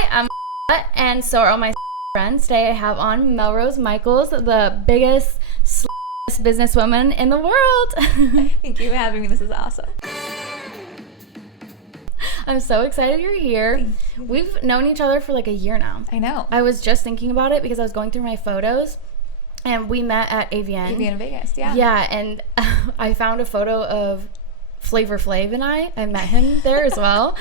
Hi, I'm and so are all my friends. Today I have on Melrose Michaels, the biggest businesswoman in the world. Thank you for having me. This is awesome. I'm so excited you're here. We've known each other for like a year now. I know. I was just thinking about it because I was going through my photos and we met at AVN. AVN in Vegas, yeah. Yeah, and I found a photo of Flavor Flav and I met him there as well.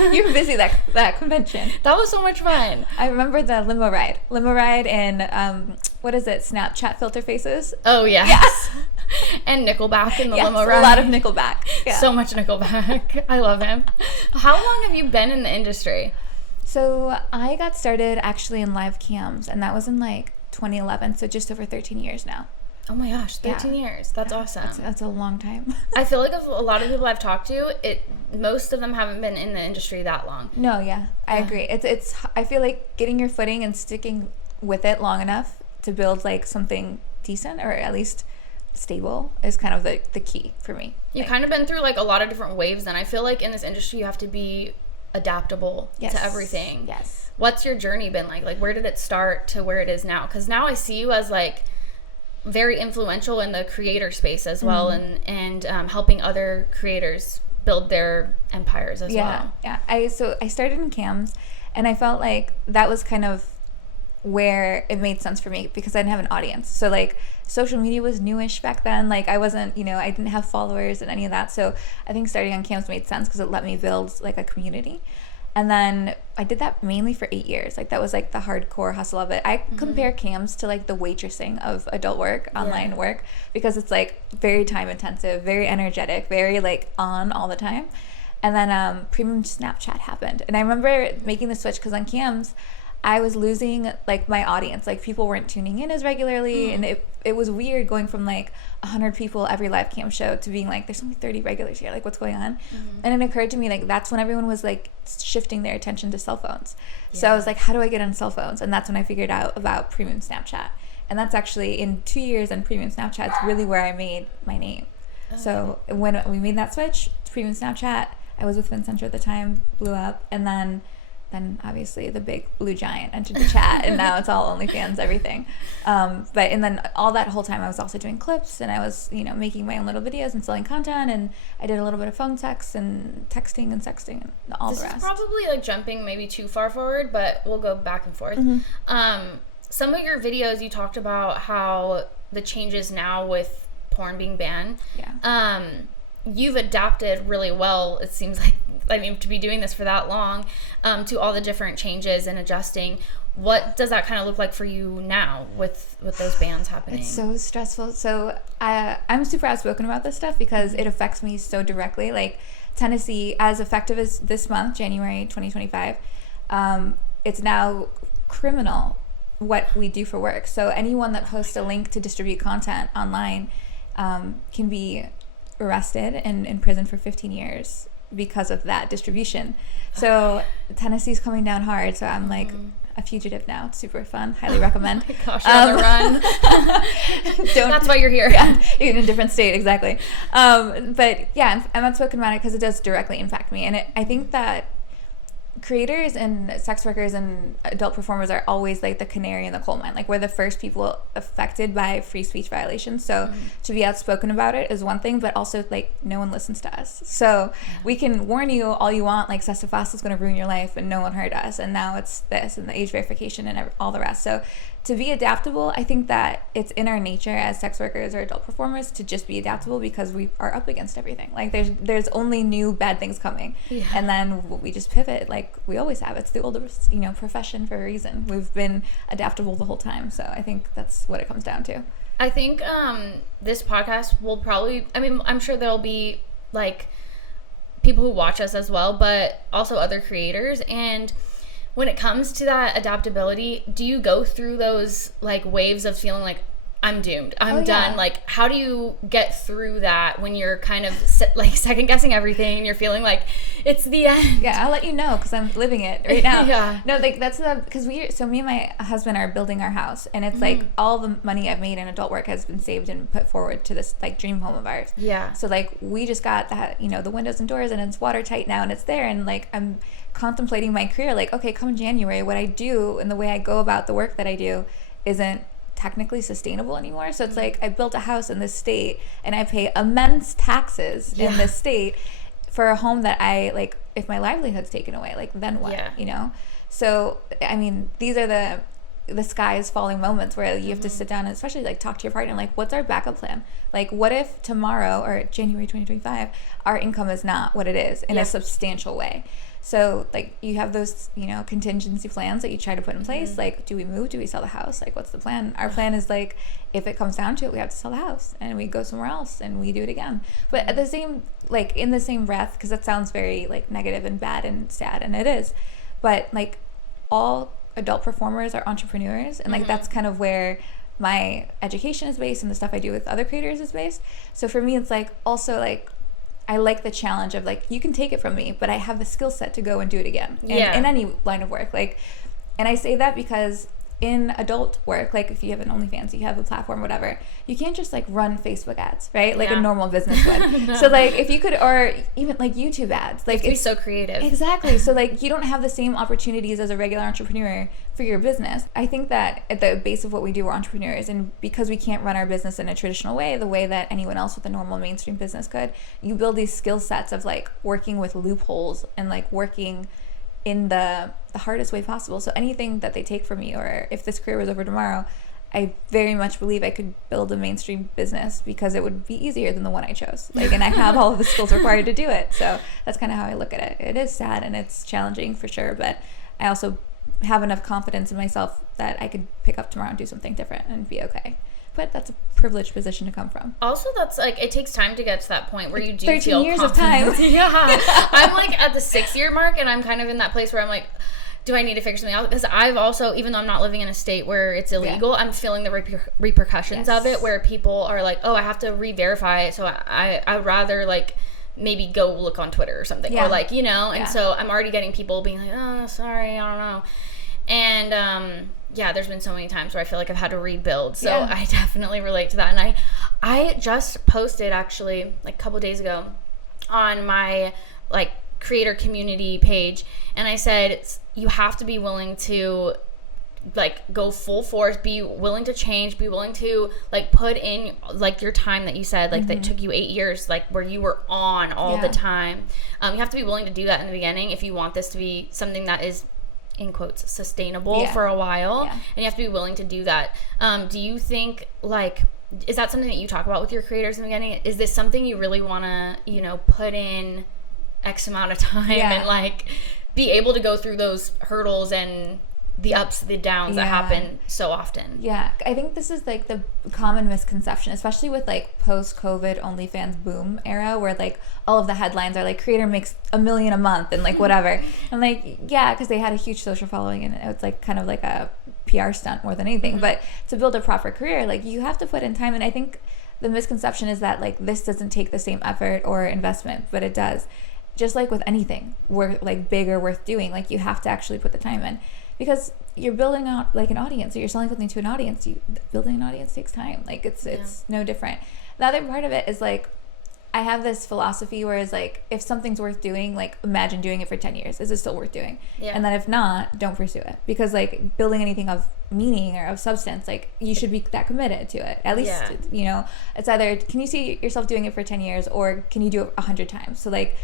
You were busy that convention. That was so much fun. I remember the limo ride and what is it, Snapchat filter faces? Oh yes. Yeah. And Nickelback in the limo ride. A lot of Nickelback. Yeah. So much Nickelback. I love him. How long have you been in the industry? So I got started actually in live cams, and that was in like 2011, so just over 13 years now. Oh my gosh, 13 years. That's awesome. That's a long time. I feel like of a lot of people I've talked to, most of them haven't been in the industry that long. No, yeah. I agree. It's I feel like getting your footing and sticking with it long enough to build like something decent or at least stable is kind of the key for me. You've kind of been through like a lot of different waves, and I feel like in this industry you have to be adaptable to everything. Yes. What's your journey been like? Like, where did it start to where it is now? Because now I see you as like very influential in the creator space as well, and helping other creators build their empires as well. Yeah. I started in cams, and I felt like that was kind of where it made sense for me because I didn't have an audience. So like social media was newish back then. Like I wasn't, I didn't have followers and any of that. So I think starting on cams made sense because it let me build like a community. And then I did that mainly for 8 years. Like that was like the hardcore hustle of it. I compare cams to like the waitressing of adult work, online work, because it's like very time intensive, very energetic, very like on all the time. And then premium Snapchat happened. And I remember making the switch because on cams, I was losing like my audience. Like people weren't tuning in as regularly, and it was weird going from like 100 people every live cam show to being like there's only 30 regulars here. Like what's going on? And it occurred to me like that's when everyone was like shifting their attention to cell phones. So I was like, how do I get on cell phones? And that's when I figured out about premium Snapchat. And that's actually in 2 years in premium Snapchat, it's really where I made my name. So when we made that switch to premium Snapchat, I was with Vincent at the time, blew up, and then obviously the big blue giant entered the chat, and now it's all OnlyFans, everything. And then all that whole time I was also doing clips, and I was, making my own little videos and selling content, and I did a little bit of phone text and texting and sexting and all the rest. This is probably like jumping maybe too far forward, but we'll go back and forth. Some of your videos you talked about how the changes now with porn being banned. Yeah. You've adapted really well, it seems like, to be doing this for that long, to all the different changes and adjusting. What does that kind of look like for you now with those bans happening? It's so stressful. So I'm super outspoken about this stuff because it affects me so directly. Like Tennessee, as effective as this month, January 2025, it's now criminal what we do for work. So anyone that posts a link to distribute content online can be arrested and in prison for 15 years because of that distribution. So Tennessee's coming down hard, so I'm like a fugitive now. It's super fun. Highly recommend. Oh my gosh, you're on the run. That's why you're here. Yeah, you're in a different state, exactly. But yeah, I'm outspoken about it because it does directly impact me, and I think that creators and sex workers and adult performers are always like the canary in the coal mine. Like we're the first people affected by free speech violations. So to be outspoken about it is one thing, but also like no one listens to us. So we can warn you all you want, like Sesafas is going to ruin your life, and no one heard us. And now it's this and the age verification and all the rest. So to be adaptable, I think that it's in our nature as sex workers or adult performers to just be adaptable because we are up against everything. Like there's only new bad things coming, and then we just pivot like we always have. It's the oldest profession for a reason. We've been adaptable the whole time. So I think that's what it comes down to. I think this podcast will probably, I'm sure there'll be like people who watch us as well, but also other creators. And when it comes to that adaptability, do you go through those like waves of feeling like I'm doomed, I'm done? Like, how do you get through that when you're kind of like second guessing everything and you're feeling like it's the end? Yeah, I'll let you know because I'm living it right now. No, like that's because me and my husband are building our house, and it's like all the money I've made in adult work has been saved and put forward to this like dream home of ours. Yeah. So like we just got that, the windows and doors, and it's watertight now, and it's there, and like I'm contemplating my career, like, okay, come January, what I do and the way I go about the work that I do isn't technically sustainable anymore. So it's like, I built a house in this state and I pay immense taxes in this state for a home that I, like, if my livelihood's taken away, like, then what, you know? So, I mean, these are the sky is falling moments where you have to sit down and especially, like, talk to your partner, like, what's our backup plan? Like, what if tomorrow or January 2025, our income is not what it is in a substantial way? So, like, you have those, you know, contingency plans that you try to put in place. Like, do we move? Do we sell the house? Like, what's the plan? Our plan is, like, if it comes down to it, we have to sell the house and we go somewhere else and we do it again. But at the same, like, in the same breath, because that sounds very, like, negative and bad and sad, and it is. But, like, all adult performers are entrepreneurs. And, like, that's kind of where my education is based and the stuff I do with other creators is based. So for me, it's, like, also, like, I like the challenge of, like, you can take it from me, but I have the skill set to go and do it again in any line of work. Like, and I say that because in adult work, like, if you have an OnlyFans, you have a platform, whatever, you can't just, like, run Facebook ads, right? Like a normal business would. No. So, like, if you could, or even, like, YouTube ads, like, it's so creative. Exactly. So, like, you don't have the same opportunities as a regular entrepreneur for your business. I think that at the base of what we do, we're entrepreneurs, and because we can't run our business in a traditional way, the way that anyone else with a normal mainstream business could, you build these skill sets of, like, working with loopholes and, like, working in the hardest way possible. So anything that they take from me, or if this career was over tomorrow, I very much believe I could build a mainstream business because it would be easier than the one I chose. Like, and I have all of the skills required to do it. So that's kind of how I look at it. It is sad and it's challenging for sure, but I also have enough confidence in myself that I could pick up tomorrow and do something different and be okay. But that's a privileged position to come from. Also, that's, like, it takes time to get to that point where you do 13 feel years confident. of time. Yeah. I'm, like, at the 6-year mark, and I'm kind of in that place where I'm like, do I need to figure something out? Because I've also, even though I'm not living in a state where it's illegal, I'm feeling the repercussions of it, where people are like, oh, I have to re-verify it, so I'd rather, like, maybe go look on Twitter or something. Or, like, you know, and so I'm already getting people being like, oh, sorry, I don't know. And, there's been so many times where I feel like I've had to rebuild. So I definitely relate to that. And I just posted, actually, like, a couple days ago on my, like, creator community page. And I said, you have to be willing to, like, go full force, be willing to change, be willing to, like, put in, like, your time that you said, like, that took you 8 years, like, where you were on all the time. You have to be willing to do that in the beginning if you want this to be something that is, in quotes, sustainable for a while, and you have to be willing to do that. Do you think, like, is that something that you talk about with your creators in the beginning? Is this something you really want to, you know, put in X amount of time and, like, be able to go through those hurdles and the ups, the downs that happen so often? Yeah, I think this is, like, the common misconception, especially with, like, post-COVID OnlyFans boom era, where, like, all of the headlines are like, creator makes $1 million a month and, like, whatever. And, like, yeah, because they had a huge social following and it's, like, kind of like a PR stunt more than anything. But to build a proper career, like, you have to put in time. And I think the misconception is that, like, this doesn't take the same effort or investment, but it does. Just like with anything like big or worth doing, like, you have to actually put the time in. Because you're building out, like, an audience, or you're selling something to an audience. Building an audience takes time. Like, it's no different. The other part of it is, like, I have this philosophy where it's like, if something's worth doing, like, imagine doing it for 10 years. Is it still worth doing? Yeah. And then if not, don't pursue it. Because, like, building anything of meaning or of substance, like, you should be that committed to it. At least, you know, it's either, can you see yourself doing it for 10 years, or can you do it 100 times? So, like,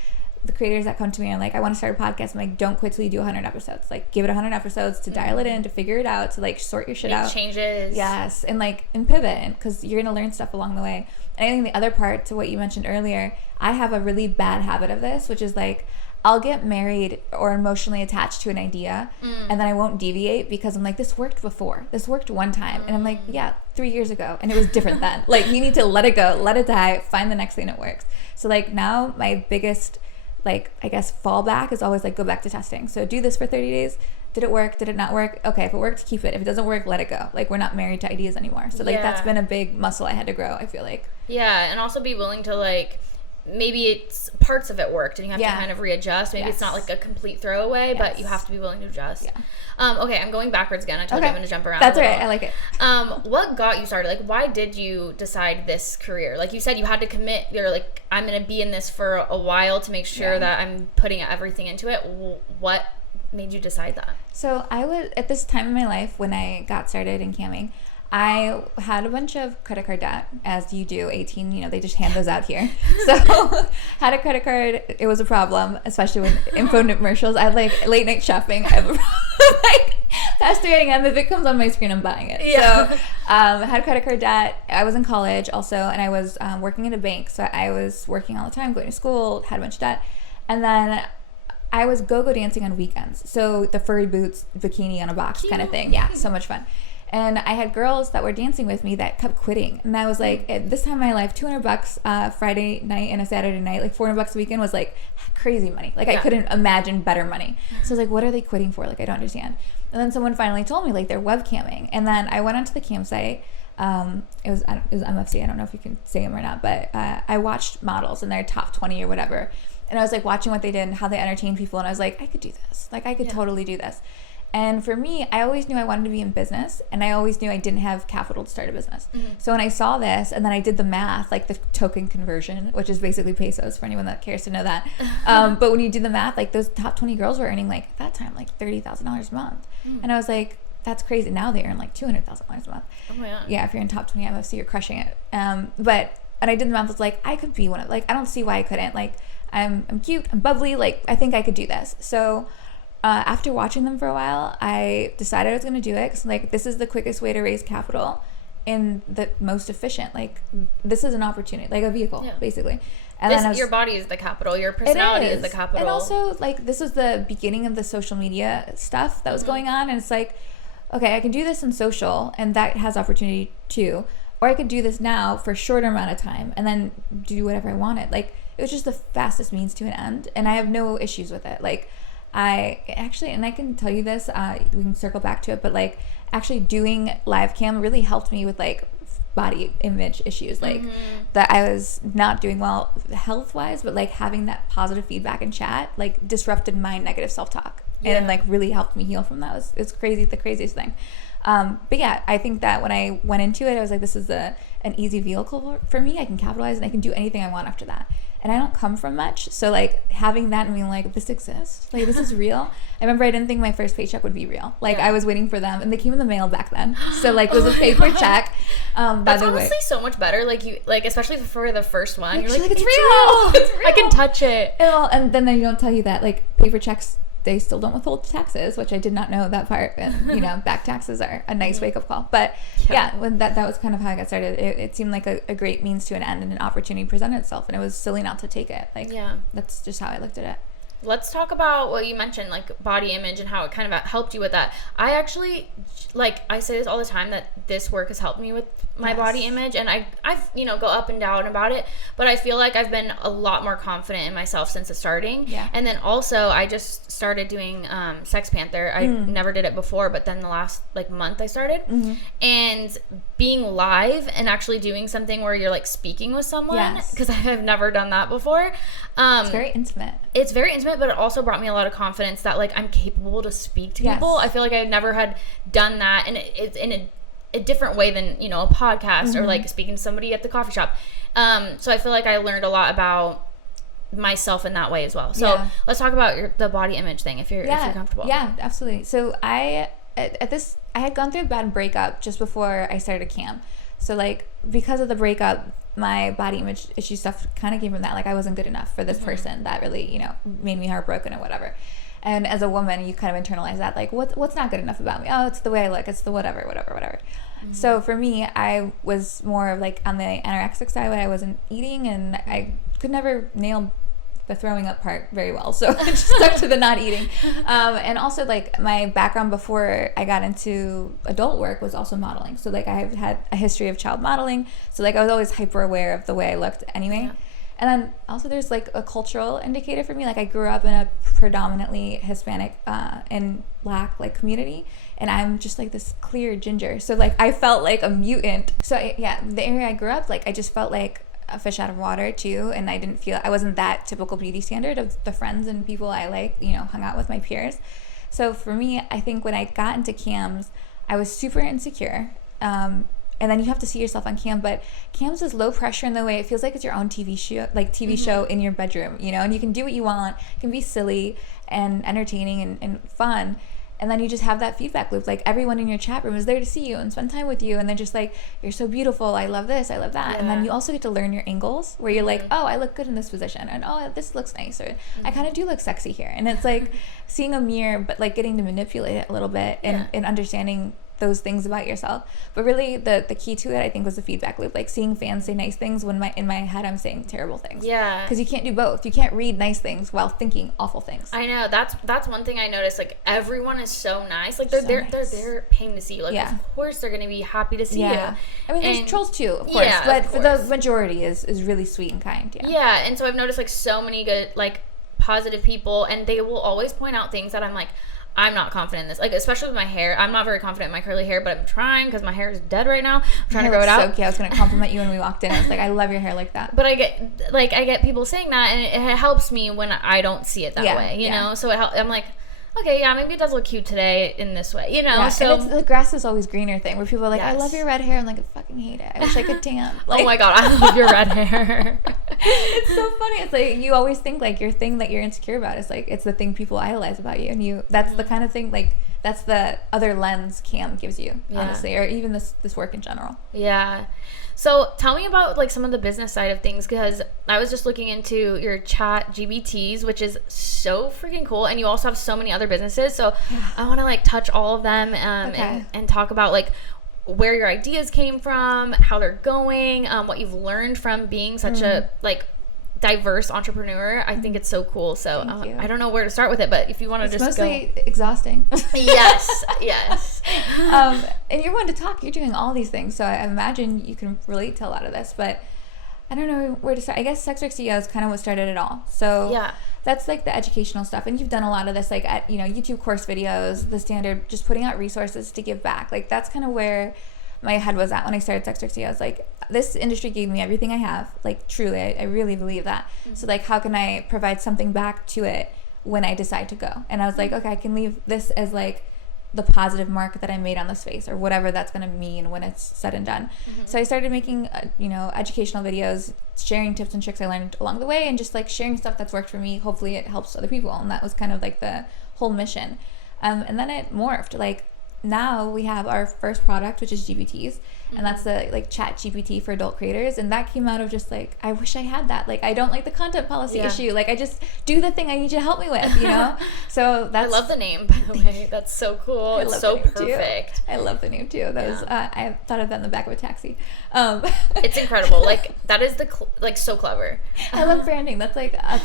the creators that come to me and like, I want to start a podcast, I'm like, don't quit till you do 100 episodes. Like, give it 100 episodes to dial it in, to figure it out, to, like, sort your shit out. Changes. Yes. And, like, and pivot, because you're going to learn stuff along the way. And I think the other part to what you mentioned earlier, I have a really bad habit of this, which is, like, I'll get married or emotionally attached to an idea, and then I won't deviate because I'm like, this worked before. This worked one time. And I'm like, yeah, 3 years ago. And it was different then. Like, you need to let it go, let it die, find the next thing that works. So, like, now my biggest, like, I guess, fallback is always, like, go back to testing. So do this for 30 days. Did it work? Did it not work? Okay, if it worked, keep it. If it doesn't work, let it go. Like, we're not married to ideas anymore. So, like, that's been a big muscle I had to grow, I feel like. Yeah, and also be willing to, like, maybe it's parts of it worked and you have to kind of readjust. Maybe it's not like a complete throwaway, but you have to be willing to adjust. Okay, I'm going backwards again. I told you I'm going to jump around. That's right. I like it. What got you started? Like, why did you decide this career? Like you said, you had to commit. You're like, I'm going to be in this for a while to make sure that I'm putting everything into it. What made you decide that? So I was, at this time in my life when I got started in camming, I had a bunch of credit card debt, as you do, 18, you know, they just hand those out here. So had a credit card. It was a problem, especially with infomercials. I had like late night shopping. I have a problem. Like past 3 a.m. if it comes on my screen, I'm buying it. So had credit card debt. I was in college also, and I was working in a bank. So I was working all the time, going to school, had a bunch of debt. And then I was go-go dancing on weekends. So the furry boots, bikini on a box kind of thing. Yeah, so much fun. And I had girls that were dancing with me that kept quitting. And I was like, at this time in my life, $200 Friday night and a Saturday night, like $400 a weekend was like crazy money. Like I couldn't imagine better money. So I was like, what are they quitting for? Like, I don't understand. And then someone finally told me like they're webcamming. And then I went onto the campsite. It was MFC. I don't know if you can say them or not, but I watched models in their top 20 or whatever. And I was like watching what they did and how they entertained people. And I was like, I could do this. Like I could totally do this. And for me, I always knew I wanted to be in business, and I always knew I didn't have capital to start a business. So when I saw this, and then I did the math, like the token conversion, which is basically pesos for anyone that cares to know that. But when you do the math, like those top 20 girls were earning like at that time like $30,000 a month. And I was like, that's crazy. Now they earn like $200,000 a month. Oh my God. Yeah, if you're in top 20 MFC, you're crushing it. But and I did the math, I was like, I could be one of, like, I don't see why I couldn't. Like, I'm cute, I'm bubbly, like I think I could do this. So after watching them for a while, I decided I was going to do it because, like, this is the quickest way to raise capital and the most efficient. Like, this is an opportunity, like a vehicle, basically. And then your body is the capital. Your personality is the capital. And also, like, this was the beginning of the social media stuff that was going on. And it's like, okay, I can do this in social, and that has opportunity too. Or I could do this now for a shorter amount of time and then do whatever I wanted. Like, it was just the fastest means to an end. And I have no issues with it. Like, I actually, and I can tell you this, we can circle back to it, but like actually doing live cam really helped me with like body image issues, like that I was not doing well health wise, but like having that positive feedback in chat like disrupted my negative self-talk and like really helped me heal from that. It's crazy, the craziest thing. But yeah, I think that when I went into it, I was like, this is an easy vehicle for me. I can capitalize and I can do anything I want after that. And I don't come from much. So like having that and being like, this exists, like this is real. I remember I didn't think my first paycheck would be real. Like I was waiting for them and they came in the mail back then. So like it was a paper check. That's honestly so much better. Like you, like especially for the first one, you're like, it's real. It's real. I can touch it. And then they don't tell you that like paper checks, they still don't withhold taxes, which I did not know that part. And you know, back taxes are a nice wake up call. But yeah, when that was kind of how I got started. It seemed like a great means to an end, and an opportunity presented itself, and it was silly not to take it. Like, that's just how I looked at it. Let's talk about what you mentioned, like body image and how it kind of helped you with that. I actually, like, I say this all the time that this work has helped me with my body image, and I've you know, go up and down about it, but I feel like I've been a lot more confident in myself since it's starting. Yeah. And then also I just started doing Sex Panther. I never did it before, but then the last like month I started, and being live and actually doing something where you're like speaking with someone, because I have never done that before. It's very intimate. It's very intimate, but it also brought me a lot of confidence that like I'm capable to speak to people. I feel like I never had done that, and it's in a different way than, you know, a podcast or like speaking to somebody at the coffee shop. So I feel like I learned a lot about myself in that way as well. So let's talk about the body image thing if you're comfortable. Yeah, absolutely. So I had gone through a bad breakup just before I started cam. So like because of the breakup, my body image issue stuff kind of came from that. Like I wasn't good enough for this person that really, you know, made me heartbroken or whatever. And as a woman, you kind of internalize that, like, what's not good enough about me? Oh, it's the way I look. It's the whatever. So for me, I was more of like on the anorexic side, but I wasn't eating, and I could never nail the throwing up part very well. So I just stuck to the not eating. And also like my background before I got into adult work was also modeling. So like I have had a history of child modeling. So like I was always hyper aware of the way I looked anyway. Yeah. And then also there's like a cultural indicator for me. Like I grew up in a predominantly Hispanic and Black like community, and I'm just like this clear ginger. So like I felt like a mutant. So yeah, the area I grew up, like I just felt like a fish out of water too, and I wasn't that typical beauty standard of the friends and people I like, hung out with, my peers. So for me, I think when I got into cams, I was super insecure. And then you have to see yourself on cam, but cams is low pressure in the way it feels like it's your own TV show in your bedroom, and you can do what you want. It can be silly and entertaining and fun. And then you just have that feedback loop. Like, everyone in your chat room is there to see you and spend time with you. And they're just like, you're so beautiful. I love this. I love that. Yeah. And then you also get to learn your angles where you're like, oh, I look good in this position. And oh, this looks nice. Or I kind of do look sexy here. And it's like seeing a mirror, but like getting to manipulate it a little bit and understanding those things about yourself. But really the key to it, I think, was the feedback loop. Like, seeing fans say nice things when in my head I'm saying terrible things. Yeah. Because you can't do both. You can't read nice things while thinking awful things. I know. That's one thing I noticed. Like, everyone is so nice. Like, they're paying to see you. Like, of course they're gonna be happy to see you. I mean, there's trolls too, of course. But for the majority is really sweet and kind. Yeah. And so I've noticed like so many good, like, positive people, and they will always point out things that I'm like, I'm not confident in this. Like, especially with my hair. I'm not very confident in my curly hair, but I'm trying because my hair is dead right now. I'm trying to grow it out. So cute. I was going to compliment you when we walked in. I was like, I love your hair like that. But I get people saying that, and it helps me when I don't see it that way, you know? So I'm like, okay, yeah, maybe it does look cute today in this way, Yeah, so and it's the grass is always greener thing where people are like, I love your red hair. I'm like, I fucking hate it. I wish I could tan. Like, oh my God, I love your red hair. It's so funny. It's like, you always think like your thing that you're insecure about is like, it's the thing people idolize about you. And that's the kind of thing, like, that's the other lens cam gives you, honestly, or even this work in general. Yeah. So tell me about like some of the business side of things, because I was just looking into your chat GBTs, which is so freaking cool. And you also have so many other businesses. So I want to like touch all of them and talk about like where your ideas came from, how they're going, what you've learned from being such a like diverse entrepreneur. I think it's so cool. So I don't know where to start with it, but if you want to just mostly exhausting. yes. And you're one to talk. You're doing all these things, so I imagine you can relate to a lot of this. But I don't know where to start. I guess Sex Work CEO is kind of what started it all. So that's like the educational stuff, and you've done a lot of this, like at YouTube course videos, the standard, just putting out resources to give back. Like, that's kind of where my head was at when I started Sex Work CEO. I was like, this industry gave me everything I have. Like, truly, I really believe that. So like, how can I provide something back to it when I decide to go? And I was like, okay, I can leave this as like the positive mark that I made on the space, or whatever that's going to mean when it's said and done. So I started making educational videos, sharing tips and tricks I learned along the way, and just like sharing stuff that's worked for me. Hopefully it helps other people, and that was kind of like the whole mission. And then it morphed. Like, now we have our first product, which is GBTs, and that's the like chat GPT for adult creators. And that came out of just like, I wish I had that. Like, I don't like the content policy issue. Like, I just do the thing I need you to help me with, So that's, I love the name, by the way. That's so cool. It's so perfect. I love the name too. That was I thought of that in the back of a taxi. It's incredible. Like, that is so clever. I love branding. That's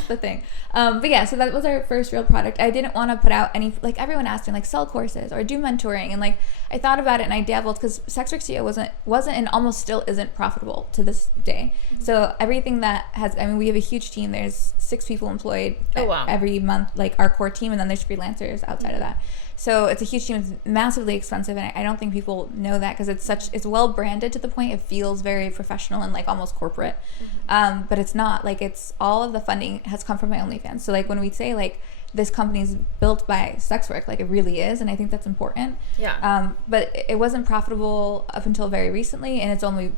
the thing. But yeah, so that was our first real product. I didn't want to put out any, like, everyone asked me like, sell courses or do mentoring, and like I thought about it and I dabbled, because Sex Work CEO wasn't and almost still isn't profitable to this day. So everything that has, I mean, we have a huge team. There's 6 people employed every month, like our core team, and then there's freelancers outside of that. So it's a huge team. It's massively expensive, and I don't think people know that, because it's well branded to the point it feels very professional and like almost corporate. But it's not. Like, it's all of the funding has come from my OnlyFans. So like, when we say like this company's built by sex work, like, it really is, and I think that's important. But it wasn't profitable up until very recently, and it's only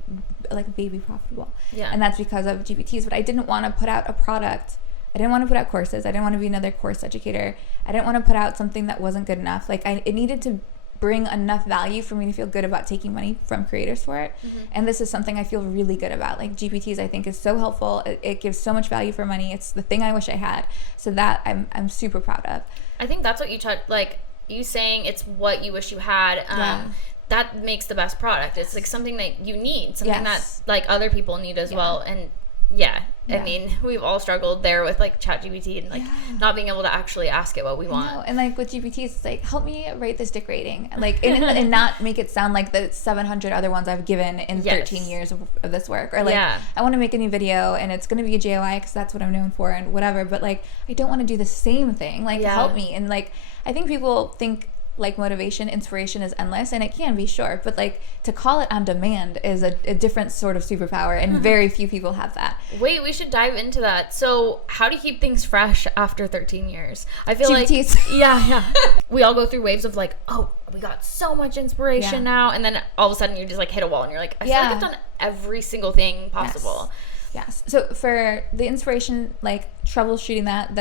like baby profitable. And that's because of GBTs. But I didn't want to put out a product. I didn't want to put out courses. I didn't want to be another course educator. I didn't want to put out something that wasn't good enough. Like, it needed to bring enough value for me to feel good about taking money from creators for it. And this is something I feel really good about. Like, GPTs, I think, is so helpful. It gives so much value for money. It's the thing I wish I had. So that I'm super proud of. I think that's what you like you saying it's what you wish you had. That makes the best product. It's like something that you need, something that like other people need as well. And I mean, we've all struggled there with like ChatGPT and like not being able to actually ask it what we want. And like with GPTs, it's like, help me rate this dick rating, like, and not make it sound like the 700 other ones I've given in 13 years of this work, or like I want to make a new video and it's going to be a JOI because that's what I'm known for and whatever, but like I don't want to do the same thing. Like, help me. And like, I think people think like motivation, inspiration is endless, and it can be, sure, but like to call it on demand is a different sort of superpower, and very few people have that. Wait, we should dive into that. So how do you keep things fresh after 13 years? I feel GPTs. like yeah we all go through waves of like, oh, we got so much inspiration now, and then all of a sudden you just like hit a wall and you're like, I feel like I've done every single thing possible. Yes. So for the inspiration, like troubleshooting that,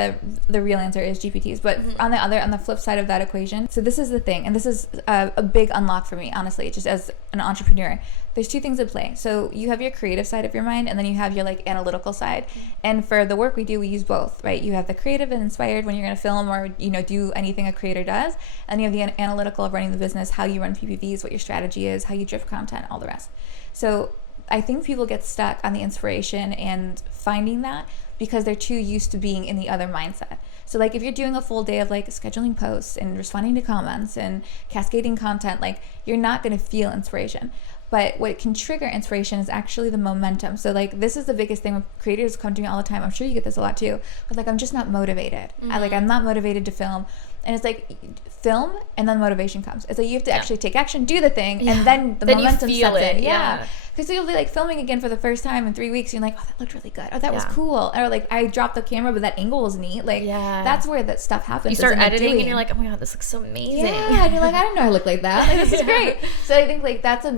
the real answer is GPTs. But on the flip side of that equation, so this is the thing, and this is a big unlock for me, honestly, just as an entrepreneur. There's two things at play. So you have your creative side of your mind, and then you have your like analytical side. And for the work we do, we use both, right? You have the creative and inspired when you're going to film or, you know, do anything a creator does. And you have the analytical of running the business, how you run PPVs, what your strategy is, how you drift content, all the rest. So I think people get stuck on the inspiration and finding that because they're too used to being in the other mindset. So like if you're doing a full day of like scheduling posts and responding to comments and cascading content, like you're not going to feel inspiration. But what can trigger inspiration is actually the momentum. So like this is the biggest thing when creators come to me all the time. I'm sure you get this a lot too. But like I'm just not motivated. I'm not motivated to film. And it's like film and then motivation comes. It's like you have to actually take action, do the thing, and then the momentum sets in. Yeah. Because you'll be like filming again for the first time in 3 weeks. And you're like, oh, that looked really good. Oh, that was cool. Or like I dropped the camera, but that angle was neat. Like that's where that stuff happens. You start editing and you're like, oh my God, this looks so amazing. Yeah. And you're like, I didn't know I looked like that. Like, this is great. So I think like that's a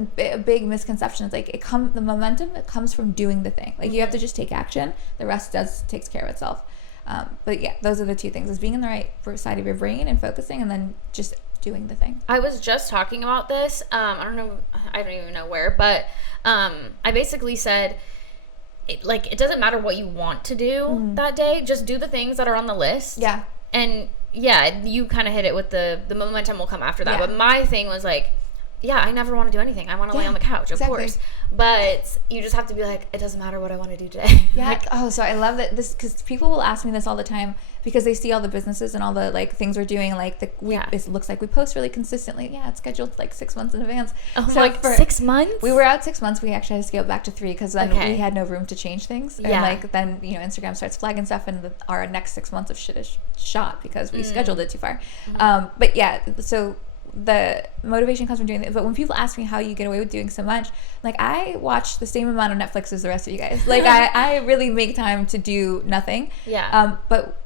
big misconception. It's like the momentum, it comes from doing the thing. Like you have to just take action. The rest takes care of itself. But yeah, those are the two things: is being in the right side of your brain and focusing, and then just doing the thing. I was just talking about this. I don't even know where, but I basically said, it doesn't matter what you want to do that day. Just do the things that are on the list. Yeah. And yeah, you kind of hit it with the momentum will come after that. Yeah. But my thing was like, yeah, I never want to do anything. I want to lay on the couch, of course. But you just have to be like, it doesn't matter what I want to do today. Yeah. Like, so I love that because people will ask me this all the time because they see all the businesses and all the like things we're doing. Like it looks like we post really consistently. Yeah, it's scheduled like 6 months in advance. Oh, so like 6 months? We were out 6 months. We actually had to scale it back to 3 because then we had no room to change things. And like then Instagram starts flagging stuff, and our next 6 months of shit is shot because we scheduled it too far. But yeah, so the motivation comes from doing it. But when people ask me how you get away with doing so much, like I watch the same amount of Netflix as the rest of you guys. Like I really make time to do nothing. Yeah. But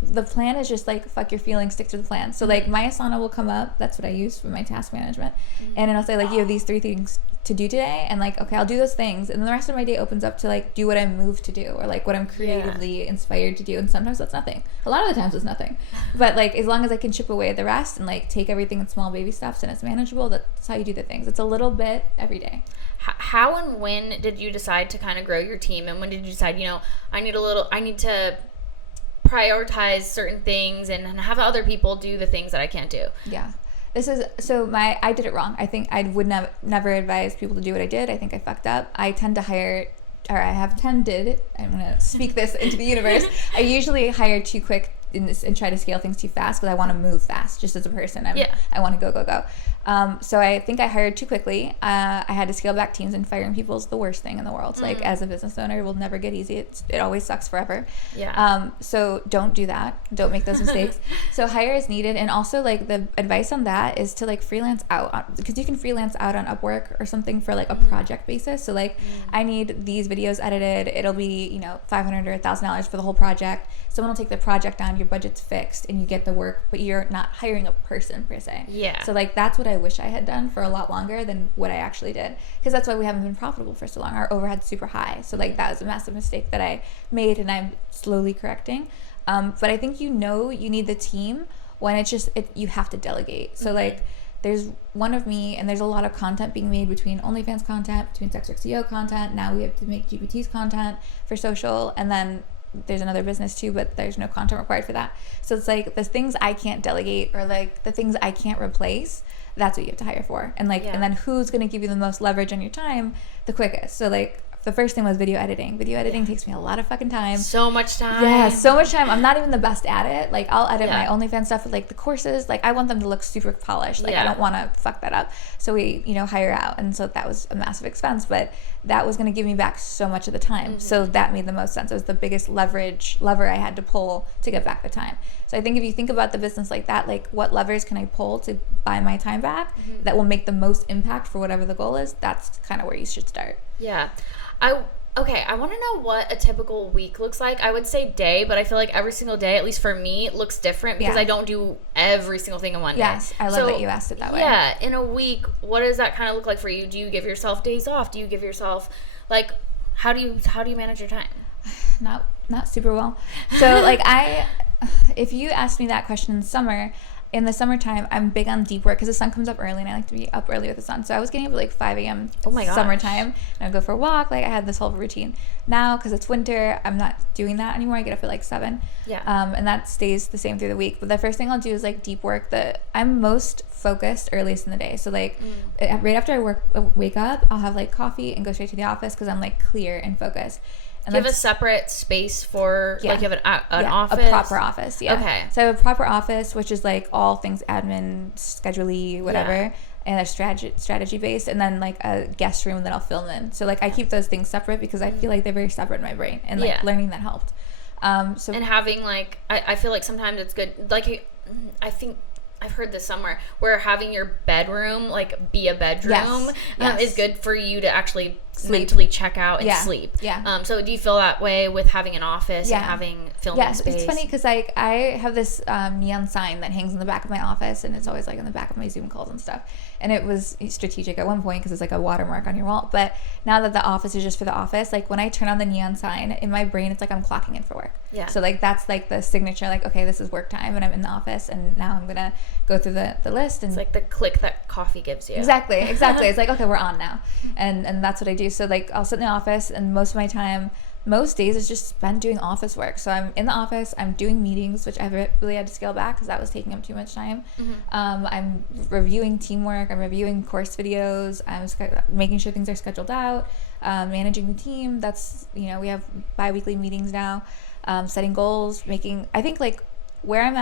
the plan is just like, fuck your feelings, stick to the plan. So like my Asana will come up. That's what I use for my task management. And it'll say like, you have these 3 things to do today, and like, okay, I'll do those things, and then the rest of my day opens up to like do what I'm moved to do, or like what I'm creatively inspired to do. And sometimes that's nothing. A lot of the times it's nothing, but like as long as I can chip away at the rest and like take everything in small baby steps and it's manageable, that's how you do the things. It's a little bit every day. How and when did you decide to kind of grow your team, and when did you decide, I need to prioritize certain things and have other people do the things that I can't do? Yeah. I did it wrong. I think I would never advise people to do what I did. I think I fucked up. I tend to hire, or I have tended, I'm going to speak this into the universe. I usually hire too quick and try to scale things too fast because I want to move fast just as a person. I want to go. So I think I hired too quickly. I had to scale back teams, and firing people is the worst thing in the world. Like as a business owner, it will never get easy. It always sucks forever. Yeah. So don't do that. Don't make those mistakes. So hire as needed. And also like the advice on that is to like freelance out, because you can freelance out on Upwork or something for like a project basis. So like I need these videos edited. It'll be, $500 or $1,000 for the whole project. Someone will take the project on, your budget's fixed, and you get the work, but you're not hiring a person per se. Yeah. So like that's what I wish I had done for a lot longer than what I actually did, because that's why we haven't been profitable for so long. Our overhead's super high. So like that was a massive mistake that I made, and I'm slowly correcting. But I think you need the team when it's just you have to delegate. So like there's one of me, and there's a lot of content being made between OnlyFans content, between SexRxEO content. Now we have to make GPT's content for social, and then there's another business too, but there's no content required for that. So it's like the things I can't delegate, or like the things I can't replace, that's what you have to hire for. And like and then who's going to give you the most leverage on your time the quickest. So like the first thing was video editing. Video editing takes me a lot of fucking time. So much time. Yeah, so much time. I'm not even the best at it. Like, I'll edit my OnlyFans stuff with, like, the courses. Like, I want them to look super polished. Like, I don't want to fuck that up. So we, you know, hire out. And so that was a massive expense. But that was going to give me back so much of the time. Mm-hmm. So that made the most sense. It was the biggest lever I had to pull to get back the time. So I think if you think about the business like that, like, what levers can I pull to buy my time back that will make the most impact for whatever the goal is? That's kind of where you should start. Yeah. I want to know what a typical week looks like. I would say day, but I feel like every single day, at least for me, looks different because I don't do every single thing in one day. Yes, I love that you asked it that way. Yeah, in a week, what does that kind of look like for you? Do you give yourself days off? Do you give yourself, like, how do you manage your time? Not super well. So, like, if you asked me that question in the summertime, I'm big on deep work because the sun comes up early and I like to be up early with the sun. So I was getting up at like 5 a.m. Summertime, and I'd go for a walk. Like, I had this whole routine. Now, because it's winter, I'm not doing that anymore. I get up at like 7. Yeah. And that stays the same through the week. But the first thing I'll do is like deep work. I'm most focused earliest in the day. So like right after I wake up, I'll have like coffee and go straight to the office because I'm like clear and focused. Do you have a separate space for, like, you have an office? A proper office, yeah. Okay. So I have a proper office, which is, like, all things admin, schedule-y, whatever, and a strategy based, and then, like, a guest room that I'll film in. So, like, I keep those things separate because I feel like they're very separate in my brain, and, like, learning that helped. And having, like, I feel like sometimes it's good, like, I think I've heard this somewhere, where having your bedroom, like, be a bedroom is good for you to actually mentally check out and sleep. Yeah. So do you feel that way with having an office and having filming space? It's funny because I have this neon sign that hangs in the back of my office, and it's always like in the back of my Zoom calls and stuff. And it was strategic at one point because it's like a watermark on your wall. But now that the office is just for the office, like when I turn on the neon sign, in my brain it's like I'm clocking in for work. Yeah. So like that's like the signature, like, okay, this is work time and I'm in the office and now I'm gonna go through the list. And it's like the click that coffee gives you. Exactly. It's like, okay, we're on now. And that's what I do. So like I'll sit in the office, and most of my time, most days, is just spent doing office work. So I'm in the office, I'm doing meetings, which I really had to scale back because that was taking up too much time. I'm reviewing teamwork, I'm reviewing course videos, I'm making sure things are scheduled out, managing the team. That's, we have bi-weekly meetings now, setting goals, I think like where I'm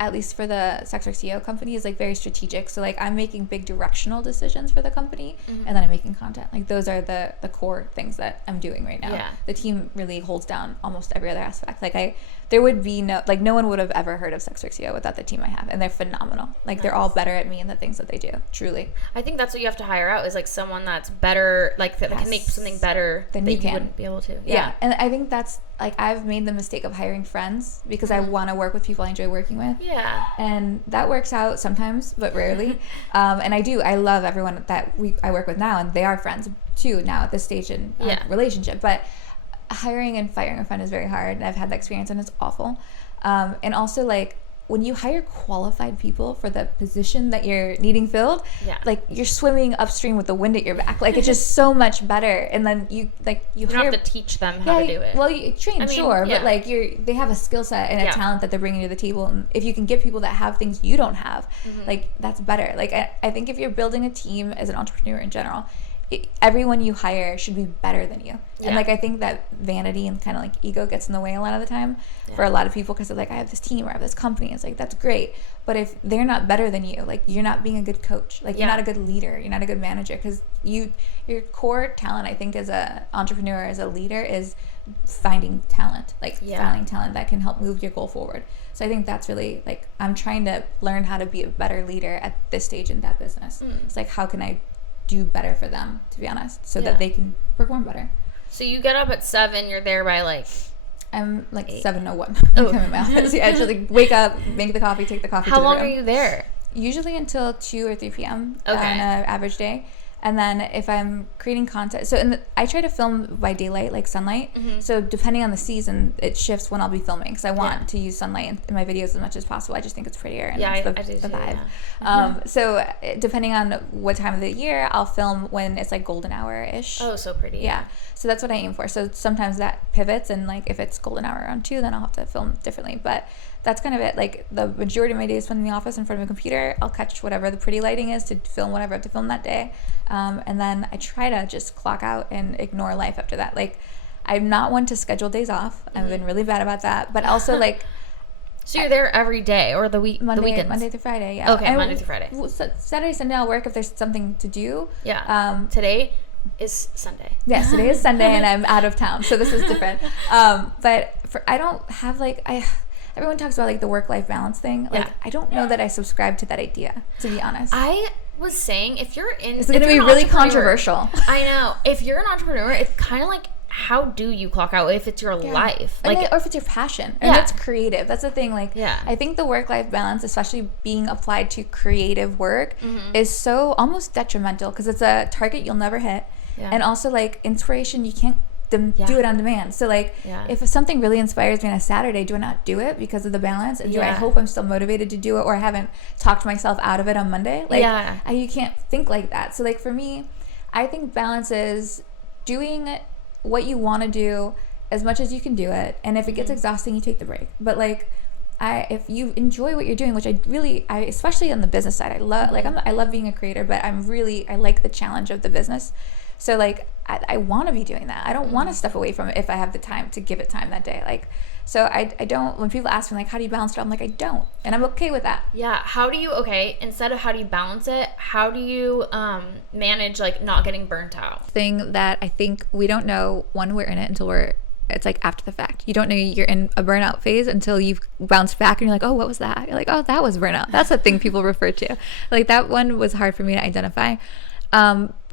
at least for the Sex Work CEO company, is like very strategic. So like I'm making big directional decisions for the company, and then I'm making content. Like those are the core things that I'm doing right now. Yeah. The team really holds down almost every other aspect. Like there would be no one would have ever heard of Sex Work CEO without the team I have, and they're phenomenal. Like they're all better at me and the things that they do. Truly. I think that's what you have to hire out, is like someone that's better, like that can make something better than you wouldn't be able to. Yeah. And I think that's like, I've made the mistake of hiring friends because I want to work with people I enjoy working with. Yeah. And that works out sometimes, but rarely. And I love everyone that I work with now, and they are friends too now at this stage in relationship. But hiring and firing a friend is very hard, and I've had that experience, and it's awful. And also, like, when you hire qualified people for the position that you're needing filled, like you're swimming upstream with the wind at your back. Like it's just so much better. And then you hire, have to teach them how to do it. Well, you train, but like they have a skill set and a talent that they're bringing to the table. And if you can get people that have things you don't have, like that's better. Like I think if you're building a team as an entrepreneur in general, everyone you hire should be better than you. And like I think that vanity and kind of like ego gets in the way a lot of the time for a lot of people, because they're like, I have this team or I have this company. It's like, that's great, but if they're not better than you, like you're not being a good coach, like you're not a good leader, you're not a good manager, because your core talent, I think, as a entrepreneur, as a leader, is finding talent, finding talent that can help move your goal forward. So I think that's really, like, I'm trying to learn how to be a better leader at this stage in that business. It's like, how can I do better for them, to be honest, so that they can perform better. So you get up at 7, you're there by like... I'm like 7:01. I'm in my office. I just like wake up, make the coffee, take the coffee to the room. How long are you there? Usually until 2 or 3 p.m. on an average day. And then if I'm creating content, so I try to film by daylight, like sunlight. So depending on the season, it shifts when I'll be filming, because I want to use sunlight in my videos as much as possible. I just think it's prettier, and it's the vibe. So depending on what time of the year, I'll film when it's like golden hour-ish. Oh, so pretty. Yeah. So that's what I aim for. So sometimes that pivots, and like if it's golden hour around 2, then I'll have to film differently. But that's kind of it. Like the majority of my day is spent in the office in front of a computer. I'll catch whatever the pretty lighting is to film whatever I have to film that day. And then I try to just clock out and ignore life after that. Like I'm not one to schedule days off. I've been really bad about that. But also like... So you're there every day or the weekends? Monday through Friday, yeah. Okay, Monday through Friday. Saturday, Sunday I'll work if there's something to do. Yeah. Today is Sunday. Yes, today is Sunday and I'm out of town, so this is different. But I don't have like everyone talks about like the work-life balance thing. Like I don't know that I subscribe to that idea, to be honest. I was saying it's going to be really controversial. I know. If you're an entrepreneur, it's kind of like, how do you clock out if it's your life? Like, or if it's your passion and it's creative. That's the thing. Like, I think the work-life balance, especially being applied to creative work, is so almost detrimental because it's a target you'll never hit. And also like inspiration, you can't do it on demand. So like if something really inspires me on a Saturday, do I not do it because of the balance? And do I hope I'm still motivated to do it, or I haven't talked myself out of it on Monday? Like you can't think like that. So like for me, I think balance is doing what you want to do as much as you can do it, and if it gets exhausting, you take the break. But like if you enjoy what you're doing, which I especially on the business side, I love being a creator, but I like the challenge of the business. So like I want to be doing that. I don't want to step away from it if I have the time to give it time that day. Like, so I don't, when people ask me like, how do you balance it? I'm like, I don't, and I'm okay with that. Yeah. Instead of how do you balance it, how do you manage like not getting burnt out? Thing that I think we don't know when we're in it until it's like after the fact. You don't know you're in a burnout phase until you've bounced back and you're like, oh, what was that? You're like, oh, that was burnout. That's the thing people refer to. Like that one was hard for me to identify.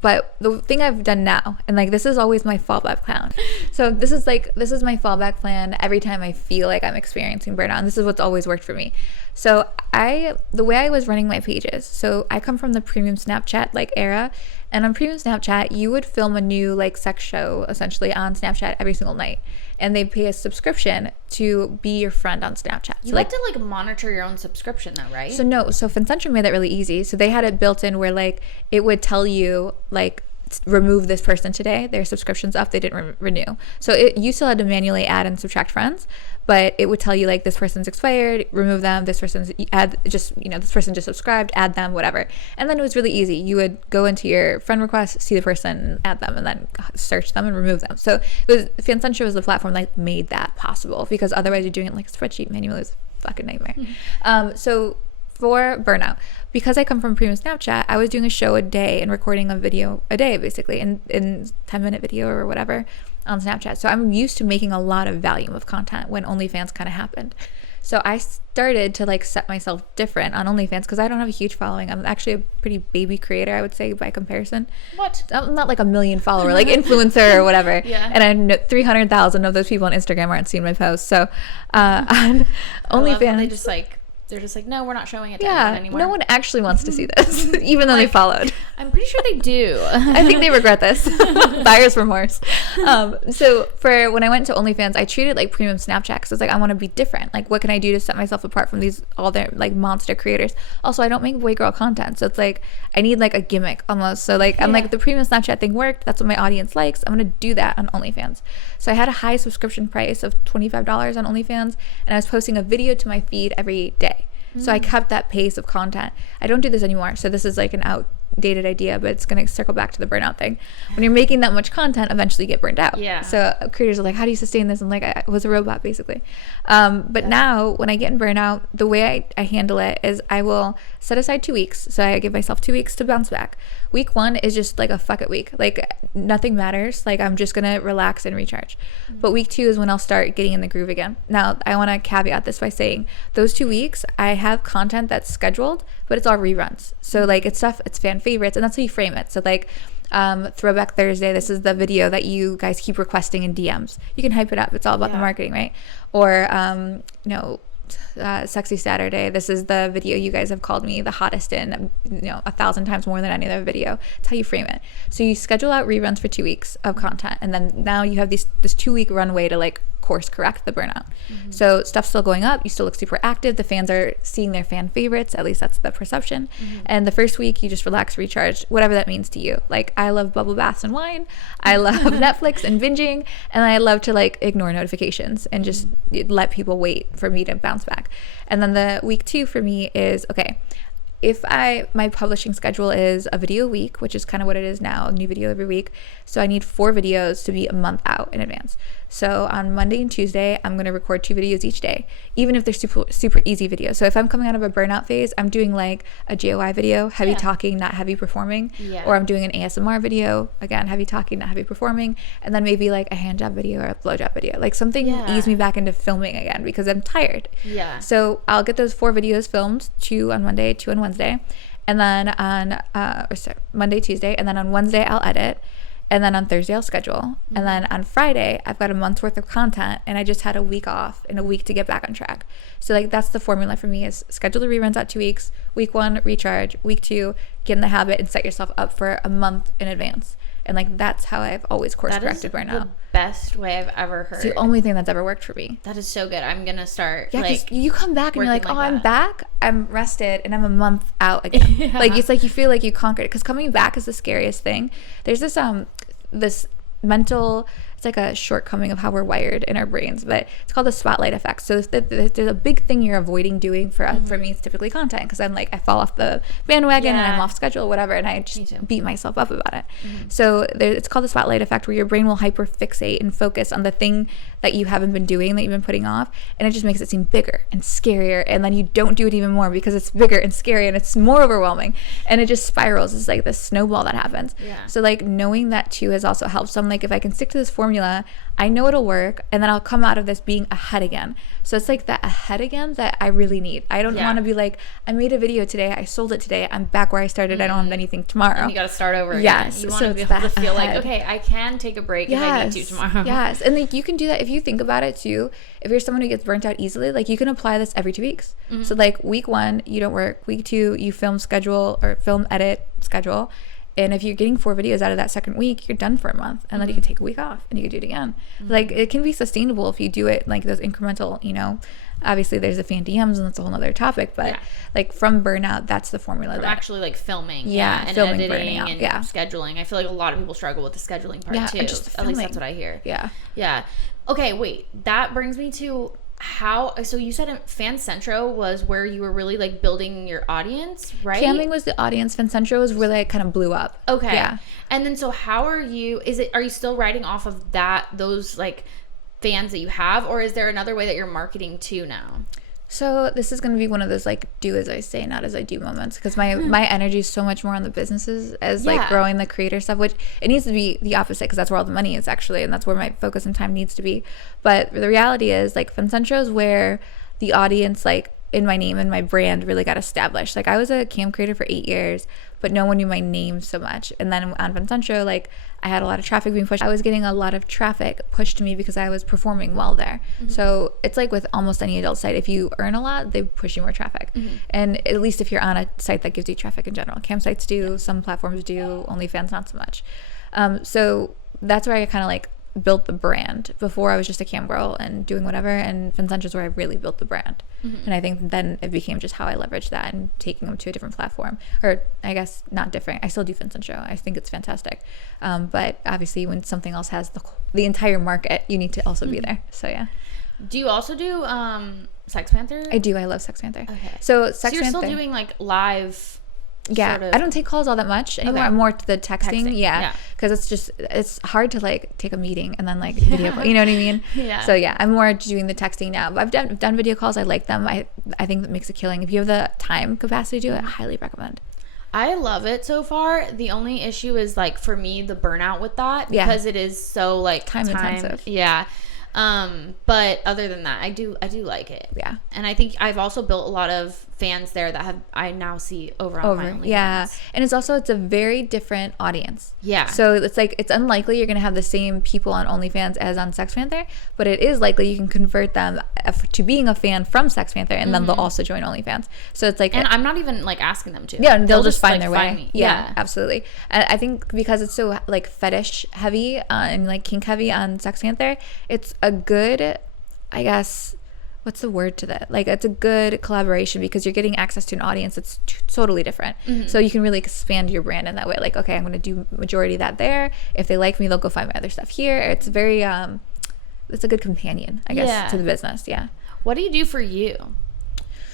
But the thing I've done now, and like this is always my fallback plan. So this is my fallback plan every time I feel like I'm experiencing burnout. And this is what's always worked for me. So the way I was running my pages, so I come from the premium Snapchat like era, and on premium Snapchat, you would film a new like sex show essentially on Snapchat every single night. And they pay a subscription to be your friend on Snapchat. You have to like monitor your own subscription though, right? So Fincentric made that really easy. So they had it built in where like it would tell you like remove this person today, their subscription's up, they didn't renew. So you still had to manually add and subtract friends, but it would tell you like this person's expired, remove them, this person's this person just subscribed, add them, whatever. And then it was really easy. You would go into your friend request, see the person, add them, and then search them and remove them. So Fincentric was the platform that made that possible, because otherwise you're doing it like a spreadsheet manually. It's a fucking nightmare. So for burnout, because I come from premium Snapchat, I was doing a show a day and recording a video a day, basically, in 10-minute video or whatever on Snapchat. So I'm used to making a lot of volume of content when OnlyFans kind of happened. So I started to like set myself different on OnlyFans because I don't have a huge following. I'm actually a pretty baby creator, I would say, by comparison. What? I'm not like a million follower, like influencer or whatever. Yeah. And I know 300,000 of those people on Instagram aren't seeing my posts. So on OnlyFans, they're just like, no, we're not showing it to anyone anymore. No one actually wants to see this, even though they followed. I'm pretty sure they do. I think they regret this. Buyer's remorse. So for when I went to OnlyFans, I treated it like premium Snapchat because I was like, I want to be different. Like, what can I do to set myself apart from all their like monster creators? Also, I don't make boy girl content, so it's like I need like a gimmick almost. So like I'm like, the premium Snapchat thing worked. That's what my audience likes. I'm gonna do that on OnlyFans. So I had a high subscription price of $25 on OnlyFans, and I was posting a video to my feed every day. So I kept that pace of content. I don't do this anymore. So this is like an outdated idea, but it's going to circle back to the burnout thing. When you're making that much content, eventually you get burned out. Yeah. So creators are like, how do you sustain this? I'm like, I was a robot basically. But now when I get in burnout, the way I handle it is I will set aside 2 weeks. So I give myself 2 weeks to bounce back. Week 1 is just like a fuck it week. Like nothing matters. Like I'm just going to relax and recharge. But week 2 is when I'll start getting in the groove again. Now I want to caveat this by saying those 2 weeks, I have content that's scheduled, but it's all reruns. So like it's fan favorites, and that's how you frame it. So like Throwback Thursday, this is the video that you guys keep requesting in DMs. You can hype it up. It's all about the marketing, right? Or Sexy Saturday, this is the video you guys have called me the hottest in 1,000 times more than any other video. It's how you frame it. So you schedule out reruns for 2 weeks of content, and then now you have this 2 week runway to like course correct the burnout. So stuff's still going up, you still look super active, the fans are seeing their fan favorites, at least that's the perception. And the first week you just relax, recharge, whatever that means to you. Like, I love bubble baths and wine, I love Netflix and binging, and I love to like ignore notifications and just let people wait for me to bounce back. And then the week 2 for me is, okay, if my publishing schedule is a video a week, which is kind of what it is now, a new video every week. So I need 4 videos to be a month out in advance. So on Monday and Tuesday, I'm going to record 2 videos each day, even if they're super easy videos. So if I'm coming out of a burnout phase, I'm doing like a GOI video, heavy talking, not heavy performing. Or I'm doing an ASMR video, again, heavy talking, not heavy performing. And then maybe like a hand job video or a blowjob video, like something ease me back into filming again because I'm tired. So I'll get those 4 videos filmed, 2 on Monday, 2 on Wednesday. And then on Monday, Tuesday, and then on Wednesday, I'll edit. And then on Thursday, I'll schedule. And then on Friday, I've got a month's worth of content, and I just had a week off and a week to get back on track. So like, that's the formula for me, is schedule the reruns out 2 weeks. Week 1, recharge. Week 2, get in the habit and set yourself up for a month in advance. And like, that's how I've always course corrected burnout. That is the best way I've ever heard. It's the only thing that's ever worked for me. That is so good. I'm going to start. Yeah, because like, you come back and you're like, oh, I'm back. I'm rested and I'm a month out again. Yeah. Like, it's like you feel like you conquered it. Because coming back is the scariest thing. There's this mental, it's like a shortcoming of how we're wired in our brains, but it's called the spotlight effect. So there's a big thing you're avoiding doing. For me, it's typically content, because I'm like, I fall off the bandwagon and I'm off schedule, whatever, and I just beat myself up about it. So it's called the spotlight effect, where your brain will hyper fixate and focus on the thing that you haven't been doing, that you've been putting off, and it just makes it seem bigger and scarier, and then you don't do it even more because it's bigger and scary and it's more overwhelming, and it just spirals. It's like this snowball that happens. So like, knowing that too has also helped. So I'm like, if I can stick to this formula, I know it'll work, and then I'll come out of this being ahead again. So it's like that ahead again that I really need. I don't want to be like, I made a video today, I sold it today, I'm back where I started, I don't have anything tomorrow. And you got to start over again. Yes. You want to be able to feel like, okay, I can take a break if I need to tomorrow. Yes. And like, you can do that if you think about it too. If you're someone who gets burnt out easily, like, you can apply this every 2 weeks. So like, week 1, you don't work. Week 2, you film, edit, schedule. And if you're getting 4 videos out of that second week, you're done for a month, and then you can take a week off and you can do it again. Like, it can be sustainable if you do it like those incremental, obviously there's the fan DMs, and that's a whole other topic, but like, from burnout, that's the formula. From actually like filming and filming, editing and scheduling. I feel like a lot of people struggle with the scheduling part too. At least that's what I hear. Okay, wait, that brings me to so you said Fancentro was where you were really like building your audience, right? Camming was the audience. Fancentro was where it kind of blew up. Okay. Yeah. And then, so how are you still writing off of those like fans that you have, or is there another way that you're marketing to now? So this is going to be one of those like, do as I say, not as I do moments, because my energy is so much more on the businesses as like growing the creator stuff, which it needs to be the opposite, because that's where all the money is actually, and that's where my focus and time needs to be. But the reality is, like, Fancentro is where the audience, like, in my name and my brand really got established. Like, I was a cam creator for 8 years, but no one knew my name so much. And then on Fancentro, like, I had a lot of traffic being pushed. I was getting a lot of traffic pushed to me because I was performing well there. So it's like with almost any adult site, if you earn a lot, they push you more traffic. And at least if you're on a site that gives you traffic in general. Cam sites do, some platforms do, OnlyFans not so much. So that's where I kind of like built the brand. Before, I was just a cam girl and doing whatever, and Fancentro is where I really built the brand. And I think then it became just how I leveraged that and taking them to a different platform, or I guess not different. I still do Fancentro. I think it's fantastic, but obviously when something else has the entire market, you need to also be there. So yeah. Do you also do Sex Panther? I do. I love Sex Panther. Okay. So you're still doing like live. Yeah, sort of. I don't take calls all that much anymore. I'm more to the texting. Yeah, because it's hard to like take a meeting and then like video call, you know what I mean? So yeah, I'm more doing the texting now. But I've done video calls. I like them. I think that makes a killing. If you have the time capacity to do it, I highly recommend. I love it so far. The only issue is like, for me, the burnout with that, because it is so like time intensive. Yeah. But other than that, I do like it. Yeah. And I think I've also built a lot of fans there that I now see over on my OnlyFans. Yeah. And it's a very different audience. Yeah. So it's like, it's unlikely you're going to have the same people on OnlyFans as on Sex Panther, but it is likely you can convert them to being a fan from Sex Panther, and then they'll also join OnlyFans. So it's like, and I'm not even like asking them to. Yeah, they'll just find their way. Me. Yeah, absolutely. I think because it's so like fetish heavy and like kink heavy on Sex Panther, it's a good, I guess, what's the word to that? Like, it's a good collaboration because you're getting access to an audience that's totally different. So you can really expand your brand in that way. Like, okay, I'm going to do majority of that there. If they like me, they'll go find my other stuff here. It's very, it's a good companion, I guess, to the business. Yeah. What do you do for you?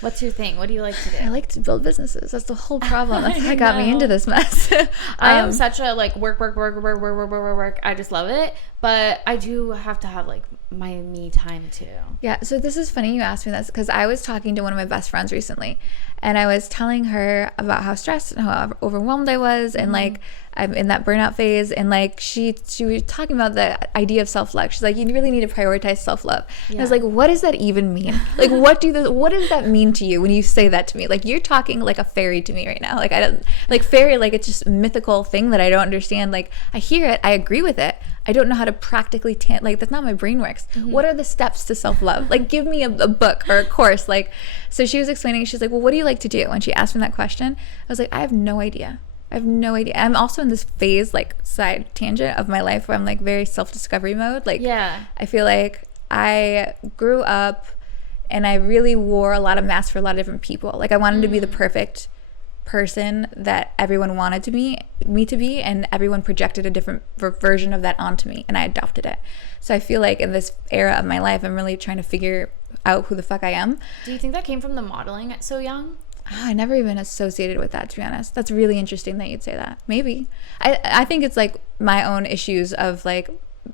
What's your thing? What do you like to do? I like to build businesses. That's the whole problem. That's what got me into this mess. I am such a like work. I just love it. But I do have to have like my me time too. Yeah. So this is funny you asked me this because I was talking to one of my best friends recently, and I was telling her about how stressed and how overwhelmed I was, and like I'm in that burnout phase, and like she was talking about the idea of self-love. She's like, you really need to prioritize self-love. And I was like, what does that even mean? Like, what does that mean to you when you say that to me? Like, you're talking like a fairy to me right now. Like, I don't like fairy, like it's just a mythical thing that I don't understand. Like, I hear it, I agree with it. I don't know how to practically like that's not how my brain works. What are the steps to self-love? Like, give me a book or a course. Like, so she was explaining, she's like, well, what do you like to do? When she asked me that question, I was like, I have no idea. I'm also in this phase, like side tangent of my life where I'm like very self-discovery mode. Like, I feel like I grew up and I really wore a lot of masks for a lot of different people. Like, I wanted to be the perfect person that everyone wanted me to be, and everyone projected a different version of that onto me, and I adopted it. So I feel like in this era of my life, I'm really trying to figure out who the fuck I am. Do you think that came from the modeling at so young? I never even associated with that, to be honest. That's really interesting that you'd say that. Maybe. I think it's like my own issues of like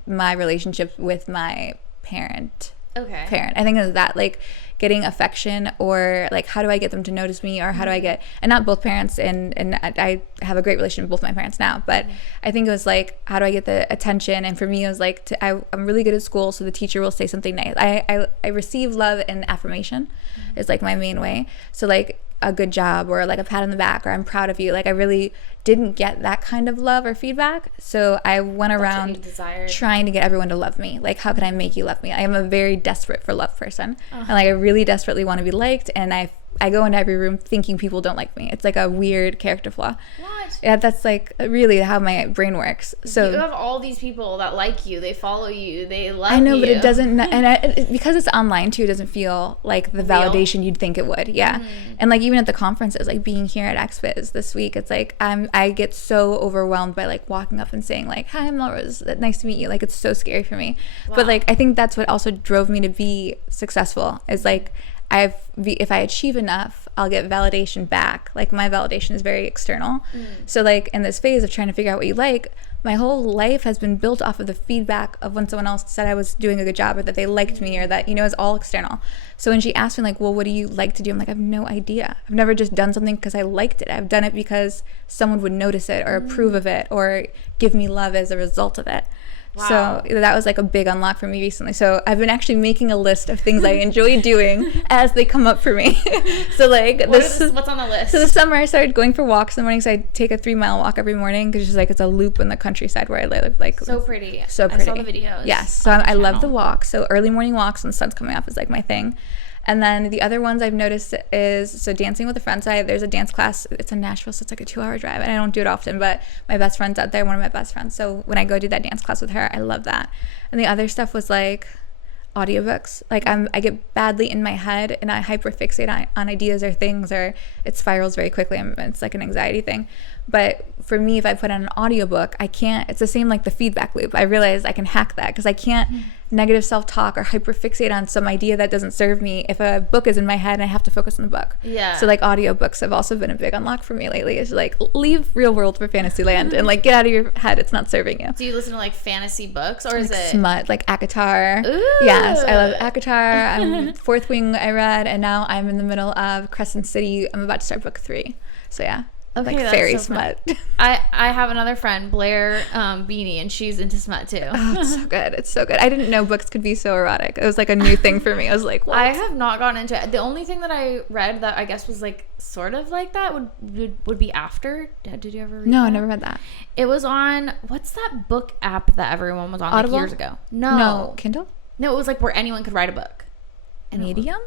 my relationship with my parent. I think it's that, like, getting affection, or like how do I get them to notice me, or how do I get, and not both parents, and I have a great relationship with both my parents now, but I think it was like, how do I get the attention? And for me, it was like I'm really good at school, so the teacher will say something nice. I receive love and affirmation is like my main way. So like a good job, or like a pat on the back, or I'm proud of you. Like, I really didn't get that kind of love or feedback, so I went around trying to get everyone to love me. Like, how can I make you love me? I am a very desperate for love person, and like I really desperately want to be liked, and I go into every room thinking people don't like me. It's like a weird character flaw. What? Yeah, that's like really how my brain works. So you have all these people that like you, they follow you, they love you. I know, but it doesn't, and because it's online too, it doesn't feel like the validation you'd think it would. Yeah. And like even at the conferences, like being here at XBiz this week, it's like I get so overwhelmed by like walking up and saying like, hi, I'm Laura's, nice to meet you. Like, it's so scary for me. Wow. But like I think that's what also drove me to be successful, is like if I achieve enough, I'll get validation back. Like, my validation is very external. So like in this phase of trying to figure out what you like, my whole life has been built off of the feedback of when someone else said I was doing a good job, or that they liked me, or that, it's all external. So when she asked me like, well, what do you like to do? I'm like, I have no idea. I've never just done something because I liked it. I've done it because someone would notice it, or approve of it, or give me love as a result of it. Wow. So that was like a big unlock for me recently. So I've been actually making a list of things I enjoy doing as they come up for me. So like what's on the list? So this summer I started going for walks in the morning. So I take a 3-mile walk every morning, because it's a loop in the countryside where I live. Like, so pretty. I saw the videos. Yes. So I love the walk. So early morning walks when the sun's coming up is like my thing. And then the other ones I've noticed is, so dancing with a friend. So there's a dance class. It's in Nashville, so it's like a 2-hour drive. And I don't do it often, but my best friend's out there, one of my best friends. So when I go do that dance class with her, I love that. And the other stuff was like audiobooks. Like I get badly in my head, and I hyperfixate on ideas or things, or it spirals very quickly. It's like an anxiety thing. But for me, if I put on an audiobook, I can't, it's the same like the feedback loop. I realize I can hack that, because I can't negative self-talk or hyperfixate on some idea that doesn't serve me if a book is in my head and I have to focus on the book. Yeah. So like audiobooks have also been a big unlock for me lately. It's like, leave real world for fantasy land and like get out of your head. It's not serving you. Do you listen to like fantasy books, or is like it smut, like ACOTAR? Ooh. Yes, I love ACOTAR. Fourth Wing I read, and now I'm in the middle of Crescent City. I'm about to start book 3. So yeah. Okay, like that's fairy so fun. smut. I have another friend, Blair Beanie, and she's into smut too. Oh, it's so good. It's so good. I didn't know books could be so erotic. It was like a new thing for me. I was like, what? I have not gotten into it. The only thing that I read that I guess was like sort of like that would be After. Did you ever read No, that? I never read that. It was on, what's that book app that everyone was on Audible? like years ago? No. No. Kindle? No, it was like where anyone could write a book. Medium?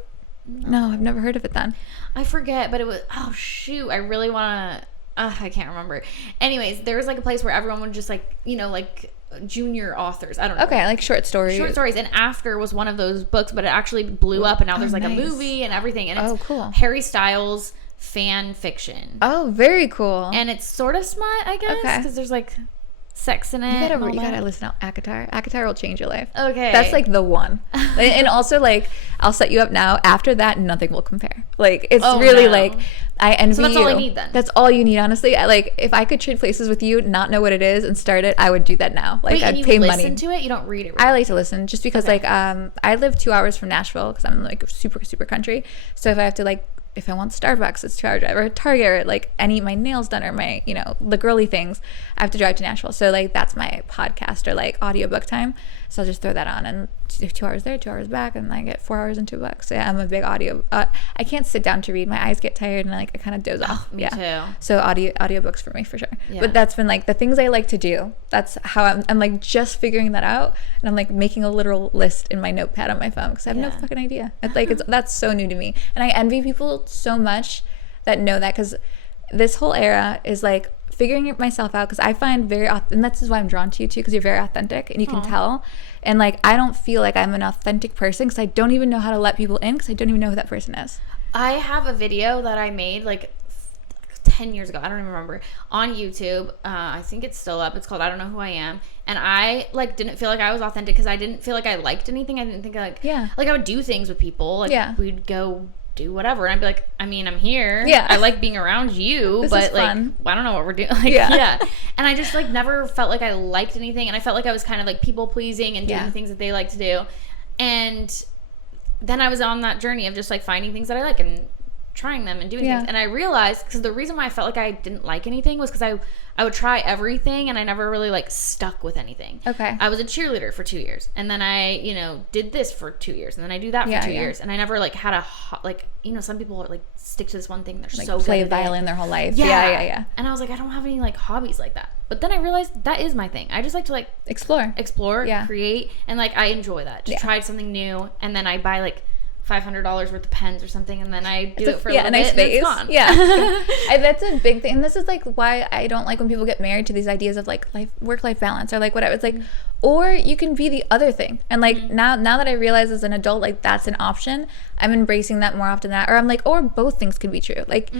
No, I've never heard of it then. I forget, but it was, oh shoot, I really want to, I can't remember. Anyways, there was like a place where everyone would just like, you know, like junior authors. I don't know. Okay, like short stories. Short stories. And After was one of those books, but it actually blew up and now there's like nice. a movie and everything. And it's cool. Harry Styles fan fiction. Oh, very cool. And it's sort of smut, I guess, because there's like sex in it. You gotta listen out ACOTAR. ACOTAR will change your life. Okay. That's like the one. And also like, I'll set you up now. After that, nothing will compare. Like, it's really like, I envy you. So that's all I need then. That's all you need, honestly. Like, if I could trade places with you, not know what it is, and start it, I would do that now. Like, I'd pay money. Listen to it? You don't read it? I like to listen just because like, I live 2 hours from Nashville because I'm like super, super country. So if I have to like, if I want Starbucks, it's 2 hour drive, or Target, or like my nails done, or my, you know, the girly things, I have to drive to Nashville. So like, that's my podcast or like audiobook time. So I'll just throw that on and 2 hours there, 2 hours back, and I get 4 hours and $2. So yeah, I'm a big audio. I can't sit down to read. My eyes get tired and like I kind of doze off. Me too. So audiobooks for me for sure. Yeah. But that's been like the things I like to do. That's how I'm like just figuring that out, and I'm like making a literal list in my notepad on my phone because I have no fucking idea. It's like that's so new to me, and I envy people so much that know that, because this whole era is like figuring myself out, because I find and that's why I'm drawn to you too, because you're very authentic and you can tell. And like, I don't feel like I'm an authentic person because I don't even know how to let people in, because I don't even know who that person is. I have a video that I made like 10 years ago, I don't even remember, on YouTube. I think it's still up. It's called I Don't Know Who I Am. And I like didn't feel like I was authentic because I didn't feel like I liked anything. I didn't think like I would do things with people. Like we'd go do whatever, and I'd be like, I mean, I'm here. I like being around you, but like fun. I don't know what we're doing. Like, and I just like never felt like I liked anything, and I felt like I was kind of like people pleasing and doing things that they like to do. And then I was on that journey of just like finding things that I like and trying them and doing things. And I realized, because the reason why I felt like I didn't like anything was because I would try everything and I never really like stuck with anything. I was a cheerleader for 2 years, and then I, you know, did this for 2 years, and then I do that for 2 years, and I never like had like, you know, some people like stick to this one thing, they're like so play good violin their whole life. And I was like, I don't have any like hobbies like that. But then I realized that is my thing. I just like to like explore, create, and like I enjoy that. Just try something new, and then I buy like $500 worth of pens or something, and then I do it for a little bit, and it's gone. That's a big thing, and this is like why I don't like when people get married to these ideas of like work-life balance or like whatever. It's like, or you can be the other thing, and like now that I realize as an adult, like that's an option, I'm embracing that more often than that. Or I'm like, or both things could be true. Like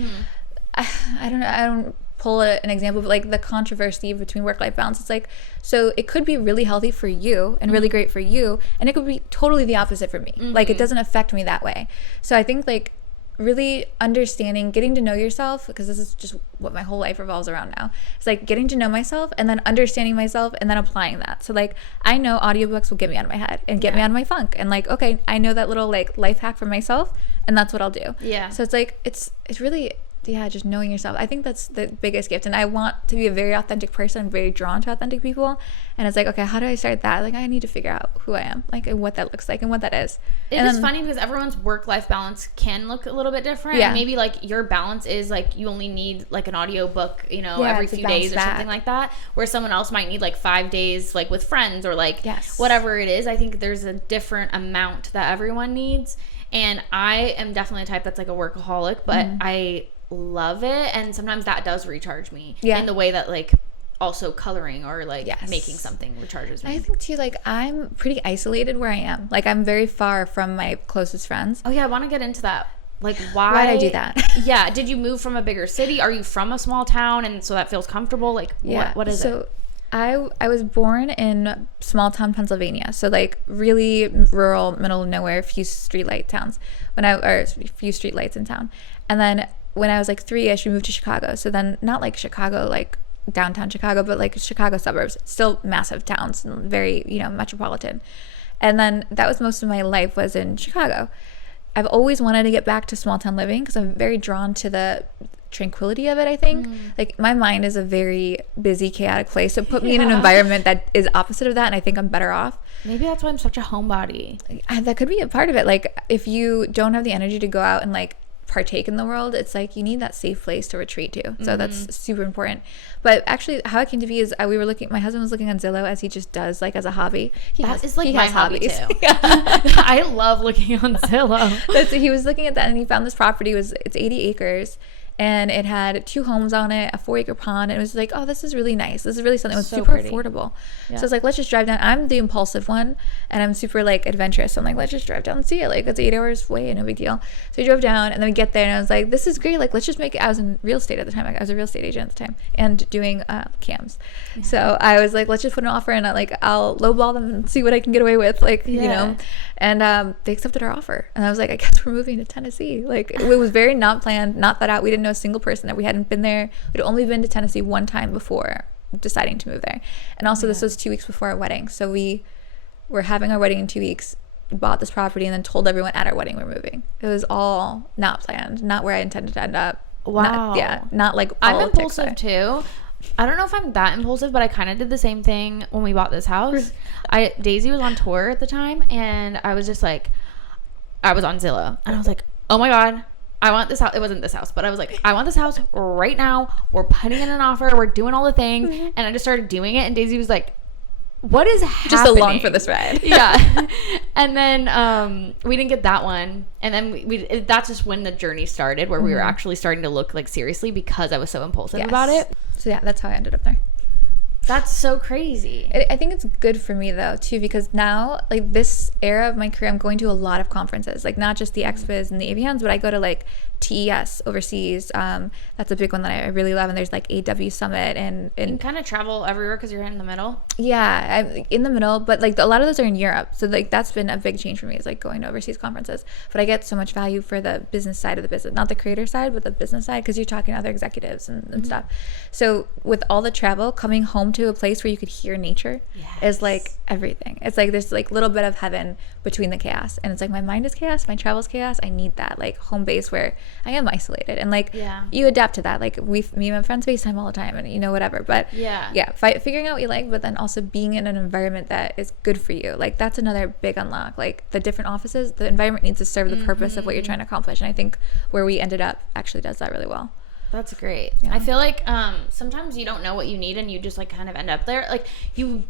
I don't know, I don't pull an example, but like the controversy between work-life balance, it's like, so it could be really healthy for you and really great for you, and it could be totally the opposite for me. Like, it doesn't affect me that way. So I think like really understanding, getting to know yourself, because this is just what my whole life revolves around now. It's like getting to know myself and then understanding myself and then applying that. So like, I know audiobooks will get me out of my head and get me out of my funk, and like, okay, I know that little like life hack for myself, and that's what I'll do. So it's like, it's really just knowing yourself. I think that's the biggest gift, and I want to be a very authentic person. I'm very drawn to authentic people, and it's like, okay, how do I start that? Like, I need to figure out who I am, like, and what that looks like and what that is. It's funny because everyone's work-life balance can look a little bit different. Maybe like your balance is like you only need like an audio book, you know, every few days or something like that, where someone else might need like 5 days like with friends or like whatever it is. I think there's a different amount that everyone needs, and I am definitely a type that's like a workaholic, but I love it, and sometimes that does recharge me in the way that like also coloring or like making something recharges me. I think too, like, I'm pretty isolated where I am. Like, I'm very far from my closest friends. I want to get into that. Like, why'd I do that? Did you move from a bigger city? Are you from a small town and so that feels comfortable? Like, what is it? I was born in small town Pennsylvania, so like really rural, middle of nowhere, few streetlight towns. Few streetlights in town, and then when I was like 3-ish, we moved to Chicago. So then, not like Chicago, like downtown Chicago, but like Chicago suburbs, still massive towns and very, you know, metropolitan. And then that was most of my life was in Chicago. I've always wanted to get back to small town living because I'm very drawn to the tranquility of it, I think. Like my mind is a very busy, chaotic place, so put me in an environment that is opposite of that, and I think I'm better off. Maybe that's why I'm such a homebody. That could be a part of it. Like if you don't have the energy to go out and like partake in the world, it's like you need that safe place to retreat to. So that's super important. But actually how it came to be is we were looking, my husband was looking on Zillow, as he just does, like as a hobby. That is like my hobby too. I love looking on Zillow. He was looking at that and he found this property. It's 80 acres and it had 2 homes on it, a 4-acre pond, and it was like, oh, this is really nice. This is really something. It was super pretty. Affordable. Yeah. So I was like, let's just drive down. I'm the impulsive one, and I'm super like adventurous. So I'm like, let's just drive down and see it. Like it's 8 hours away, no big deal. So we drove down, and then we get there, and I was like, this is great. Like let's just make it. I was in real estate at the time. I was a real estate agent at the time, and doing cams. Yeah. So I was like, let's just put an offer in. I'll lowball them and see what I can get away with. Like you know, and they accepted our offer, and I was like, I guess we're moving to Tennessee. Like it was very not planned, not thought out. We didn't know a single person that we hadn't been there. We'd only been to Tennessee one time before deciding to move there, and also this was 2 weeks before our wedding, so we were having our wedding in 2 weeks, bought this property, and then told everyone at our wedding we're moving. It was all not planned, not where I intended to end up. Wow. Not like I'm impulsive too. I don't know if I'm that impulsive, but I kind of did the same thing when we bought this house. Daisy was on tour at the time, and I was just like, I was on Zillow, and I was like, oh my god, I want this house. It wasn't this house, but I was like, I want this house right now. We're putting in an offer. We're doing all the things. And I just started doing it. And Daisy was like, what is happening? Just along for this ride. Yeah. And then we didn't get that one. And then that's just when the journey started, where we were actually starting to look like seriously, because I was so impulsive about it. So yeah, that's how I ended up there. That's so crazy. I think it's good for me though too, because now like this era of my career, I'm going to a lot of conferences, like not just the XBiz and the AVNs, but I go to like TES overseas. That's a big one that I really love, and there's like AW Summit, and you kind of travel everywhere because you're in the middle. Yeah, I'm in the middle, but like a lot of those are in Europe, so like that's been a big change for me, is like going to overseas conferences. But I get so much value for the business side of the business, not the creator side, but the business side, because you're talking to other executives and stuff. So with all the travel, coming home to a place where you could hear nature is like everything. It's like there's like a little bit of heaven between the chaos, and it's like my mind is chaos, my travel's chaos. I need that like home base where I am isolated, and like you adapt to that. Like me and my friends FaceTime all the time, and you know, whatever. But figuring out what you like, but then also being in an environment that is good for you. Like that's another big unlock. Like the different offices, the environment needs to serve the purpose of what you're trying to accomplish, and I think where we ended up actually does that really well. That's great. Yeah. I feel like sometimes you don't know what you need, and you just like kind of end up there. Like you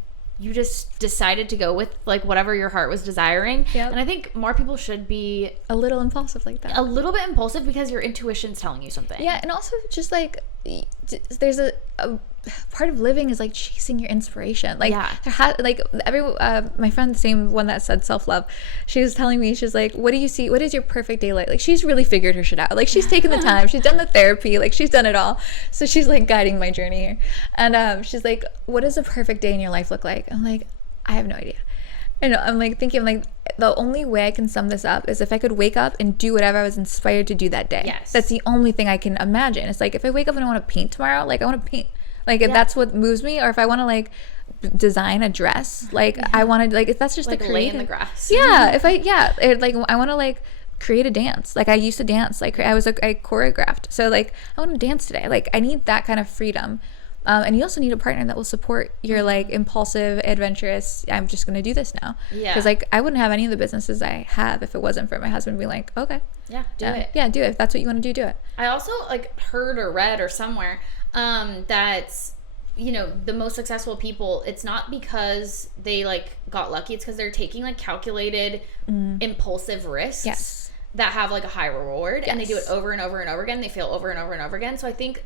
just decided to go with like whatever your heart was desiring. Yep. And I think more people should be a little impulsive like that. A little bit impulsive, because your intuition's telling you something. Yeah, and also just like there's a part of living is like chasing your inspiration. Like my friend, the same one that said self-love, she was telling me, she's like, what do you see? What is your perfect day like? Like she's really figured her shit out. Like she's taken the time, she's done the therapy, like she's done it all. So she's like guiding my journey here. And she's like, what does a perfect day in your life look like? I'm like, I have no idea. And I'm like thinking, like, the only way I can sum this up is if I could wake up and do whatever I was inspired to do that day. Yes. That's the only thing I can imagine. It's like if I wake up and I want to paint tomorrow, like I want to paint. Like if that's what moves me, or if I want to like design a dress, like I want to, like if that's just like the lay in the grass. Yeah, if I like I want to like create a dance. Like I used to dance. Like I choreographed. So like I want to dance today. Like I need that kind of freedom. And you also need a partner that will support your like impulsive, adventurous, I'm just going to do this now. Yeah. Because like I wouldn't have any of the businesses I have if it wasn't for my husband being like, okay. Yeah, do it. Yeah, do it. If that's what you want to do it. I also like heard or read or somewhere that, you know, the most successful people, it's not because they like got lucky. It's because they're taking like calculated, impulsive risks. That have like a high reward, and they do it over and over and over again. They fail over and over and over again. So I think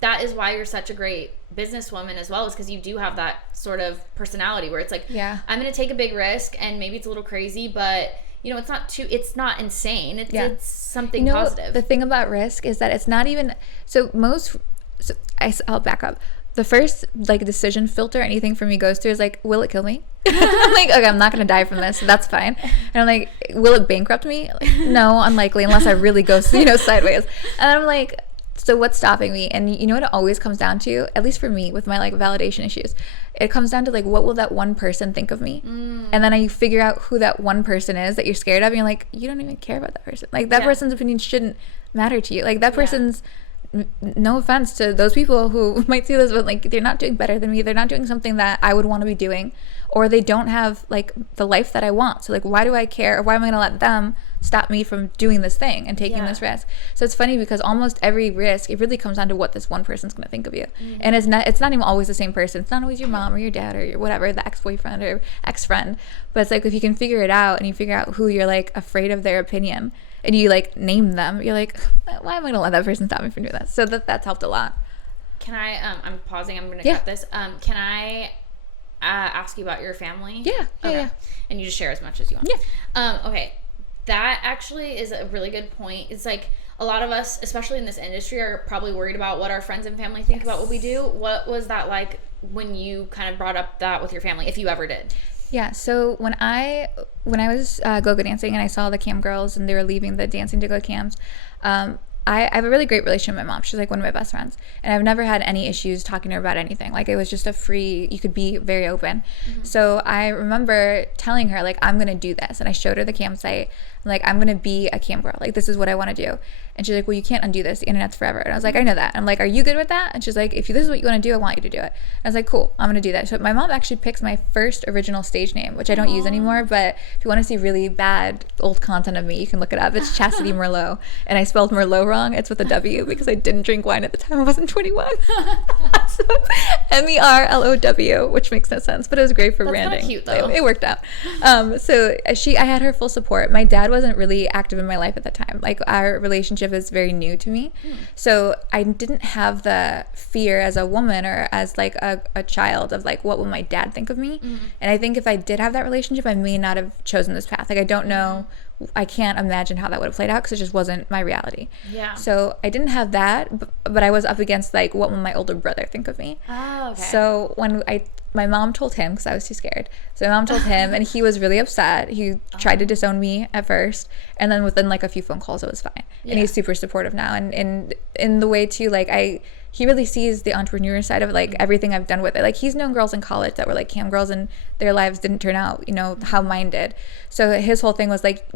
that is why you're such a great businesswoman as well, is because you do have that sort of personality where it's like, I'm going to take a big risk, and maybe it's a little crazy, but you know, it's not insane. It's something positive. The thing about risk is that it's not even, I'll back up. The first like decision filter anything for me goes through is like, will it kill me? I'm like, okay, I'm not gonna die from this, so that's fine. And I'm like, will it bankrupt me? Like, no, unlikely, unless I really go sideways. And I'm like, So what's stopping me? And you know what it always comes down to, at least for me with my like validation issues, it comes down to like, what will that one person think of me? And then you figure out who that one person is that you're scared of, and you're like, you don't even care about that person. Like that person's opinion shouldn't matter to you. Like that person's, no offense to those people who might see this, but like they're not doing better than me. They're not doing something that I would want to be doing, or they don't have like the life that I want. So like, why do I care? Or why am I going to let them stop me from doing this thing and taking this risk? So it's funny because almost every risk, it really comes down to what this one person's going to think of you. And it's not even always the same person. It's not always your mom or your dad or your whatever, the ex-boyfriend or ex-friend. But it's like, if you can figure it out and you figure out who you're like afraid of their opinion, and you like name them, you're like, why am I going to let that person stop me from doing that? So that's helped a lot. Can I, I'm pausing, I'm going to cut this. Can I ask you about your family? Yeah. Okay. Yeah. And you just share as much as you want. Yeah. Okay. That actually is a really good point. It's like a lot of us, especially in this industry, are probably worried about what our friends and family think about what we do. What was that like when you kind of brought up that with your family, if you ever did? Yeah, so when I was go-go dancing and I saw the cam girls and they were leaving the dancing to go cams, I have a really great relationship with my mom. She's like one of my best friends, and I've never had any issues talking to her about anything. Like it was just you could be very open. So I remember telling her like, I'm gonna do this, and I showed her the campsite. I'm like, I'm gonna be a cam girl. Like this is what I want to do. And she's like, well, you can't undo this. The internet's forever. And I was like, I know that. I'm like, are you good with that? And she's like, if this is what you want to do, I want you to do it. And I was like, cool, I'm gonna do that. So my mom actually picks my first original stage name, which I don't use anymore. But if you want to see really bad old content of me, you can look it up. It's Chastity Merlot, and I spelled Merlot wrong. It's with a W because I didn't drink wine at the time. I wasn't 21. So MERLOW, which makes no sense, but it was great for branding. That's cute though. It worked out. So I had her full support. My dad wasn't really active in my life at the time. Like our relationship is very new to me. So I didn't have the fear as a woman or as like a child of like, what will my dad think of me? And I think if I did have that relationship, I may not have chosen this path. Like I don't know, I can't imagine how that would have played out because it just wasn't my reality. Yeah. So I didn't have that, but I was up against like, what will my older brother think of me? Oh, okay. So when my mom told him, because I was too scared. So my mom told him, and he was really upset. He tried to disown me at first, and then within like a few phone calls, it was fine. Yeah. And he's super supportive now. And in the way too, like he really sees the entrepreneur side of like everything I've done with it. Like he's known girls in college that were like cam girls and their lives didn't turn out, how mine did. So his whole thing was like,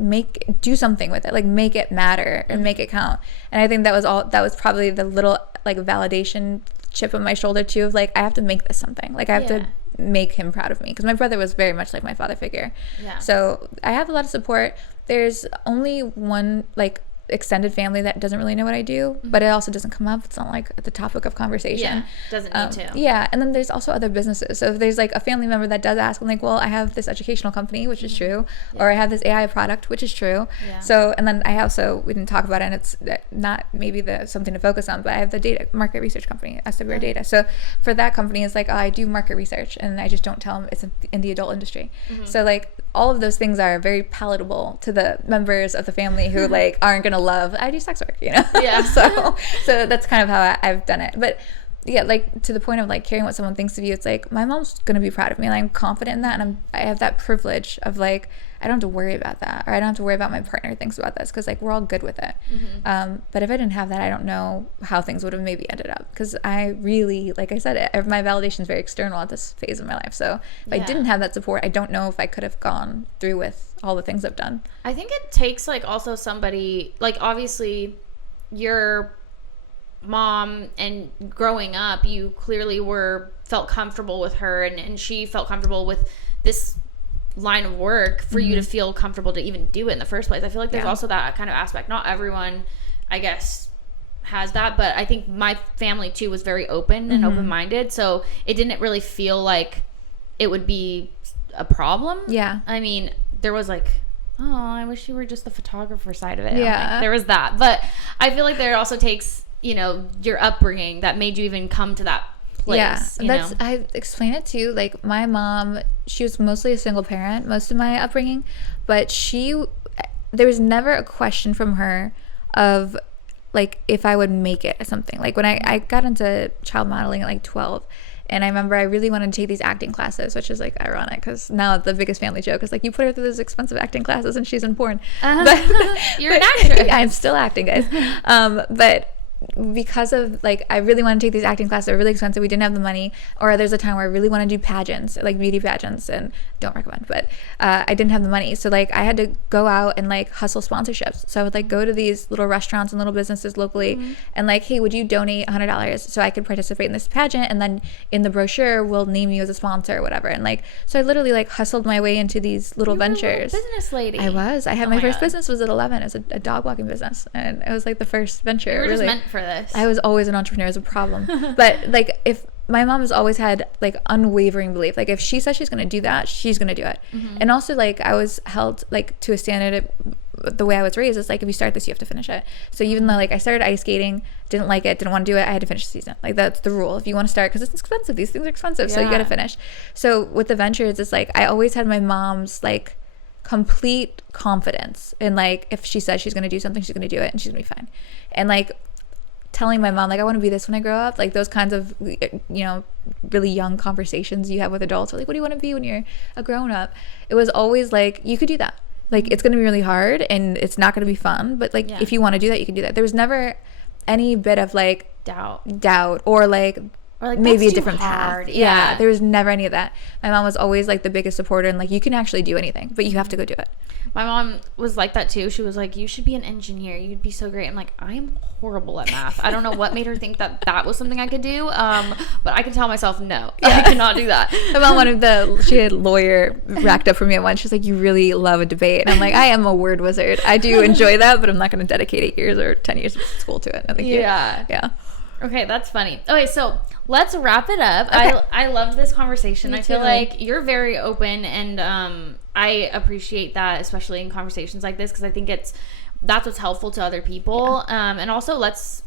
do something with it, like make it matter and make it count. And I think that was probably the little like validation chip on my shoulder too of like, I have to make this something. Like I have to make him proud of me, because my brother was very much like my father figure. So I have a lot of support. There's only one like extended family that doesn't really know what I do, but it also doesn't come up. It's not like the topic of conversation. Doesn't need to. And then there's also other businesses. So if there's like a family member that does ask, I'm like, well, I have this educational company, which is true, or I have this AI product, which is true. So, and then I also, we didn't talk about it, and it's not maybe something to focus on, but I have the data market research company, SWR Data. So for that company, it's like, I do market research, and I just don't tell them it's in the adult industry. So like all of those things are very palatable to the members of the family who like aren't gonna love, I do sex work, so that's kind of how I've done it. But yeah, like to the point of like caring what someone thinks of you, it's like my mom's gonna be proud of me, and I'm confident in that, and I have that privilege of like, I don't have to worry about that, or I don't have to worry about my partner thinks about this, because like we're all good with it. But if I didn't have that, I don't know how things would have maybe ended up, because I really, like I said, my validation is very external at this phase of my life. So if I didn't have that support, I don't know if I could have gone through with all the things I've done. I think it takes like also somebody, like obviously your mom, and growing up you clearly felt comfortable with her, and she felt comfortable with this line of work for you to feel comfortable to even do it in the first place. I feel like there's also that kind of aspect. Not everyone, I guess, has that, but I think my family too was very open and open-minded, so it didn't really feel like it would be a problem. I mean, there was like, oh, I wish you were just the photographer side of it. Like, there was that, but I feel like there also takes, your upbringing that made you even come to that place. I explain it too. Like my mom, she was mostly a single parent most of my upbringing, but there was never a question from her of like if I would make it at something. Like when I got into child modeling at like 12, and I remember I really wanted to take these acting classes, which is like ironic because now the biggest family joke is like, you put her through those expensive acting classes and she's in porn. But you're an actress. I'm still acting, guys. But because of like I really want to take these acting classes, they're really expensive, we didn't have the money, or there's a time where I really want to do pageants, like beauty pageants, and don't recommend, but I didn't have the money, so like I had to go out and like hustle sponsorships. So I would like go to these little restaurants and little businesses locally and like, hey, would you donate $100 so I could participate in this pageant, and then in the brochure we'll name you as a sponsor or whatever. And like, so I literally like hustled my way into these little ventures. A business lady. I had my first business was at 11. It was a dog walking business, and it was like the first venture. You were really just meant for this. I was always an entrepreneur. It was a problem. But like, if my mom has always had like unwavering belief, like if she says she's going to do that, she's going to do it. And also like I was held like to a standard. The way I was raised is like, if you start this, you have to finish it. So even though like I started ice skating, didn't like it, didn't want to do it, I had to finish the season. Like that's the rule. If you want to start, because it's expensive, these things are expensive, so you got to finish. So with the ventures, it's like I always had my mom's like complete confidence in like, if she says she's going to do something, she's going to do it, and she's going to be fine. And like telling my mom like, I want to be this when I grow up, like those kinds of, you know, really young conversations you have with adults, or like, what do you want to be when you're a grown up? It was always like, you could do that. Like, it's going to be really hard and it's not going to be fun, but like if you want to do that, you can do that. There was never any bit of like doubt or like maybe a different path. Yeah, there was never any of that. My mom was always like the biggest supporter, and like, you can actually do anything, but you have to go do it. My mom was like that too. She was like, you should be an engineer, you'd be so great. I'm like, I'm horrible at math. I don't know what made her think that that was something I could do, but I could tell myself no. I cannot do that. My mom she had lawyer racked up for me at once. She's like, you really love a debate, and I'm like, I am a word wizard, I do enjoy that, but I'm not going to dedicate 8 years or 10 years of school to it. No, thank you. Yeah. Okay, that's funny. Okay, so let's wrap it up. Okay. I loved this conversation. I feel like you're very open, and I appreciate that, especially in conversations like this, because I think that's what's helpful to other people. And also, let's,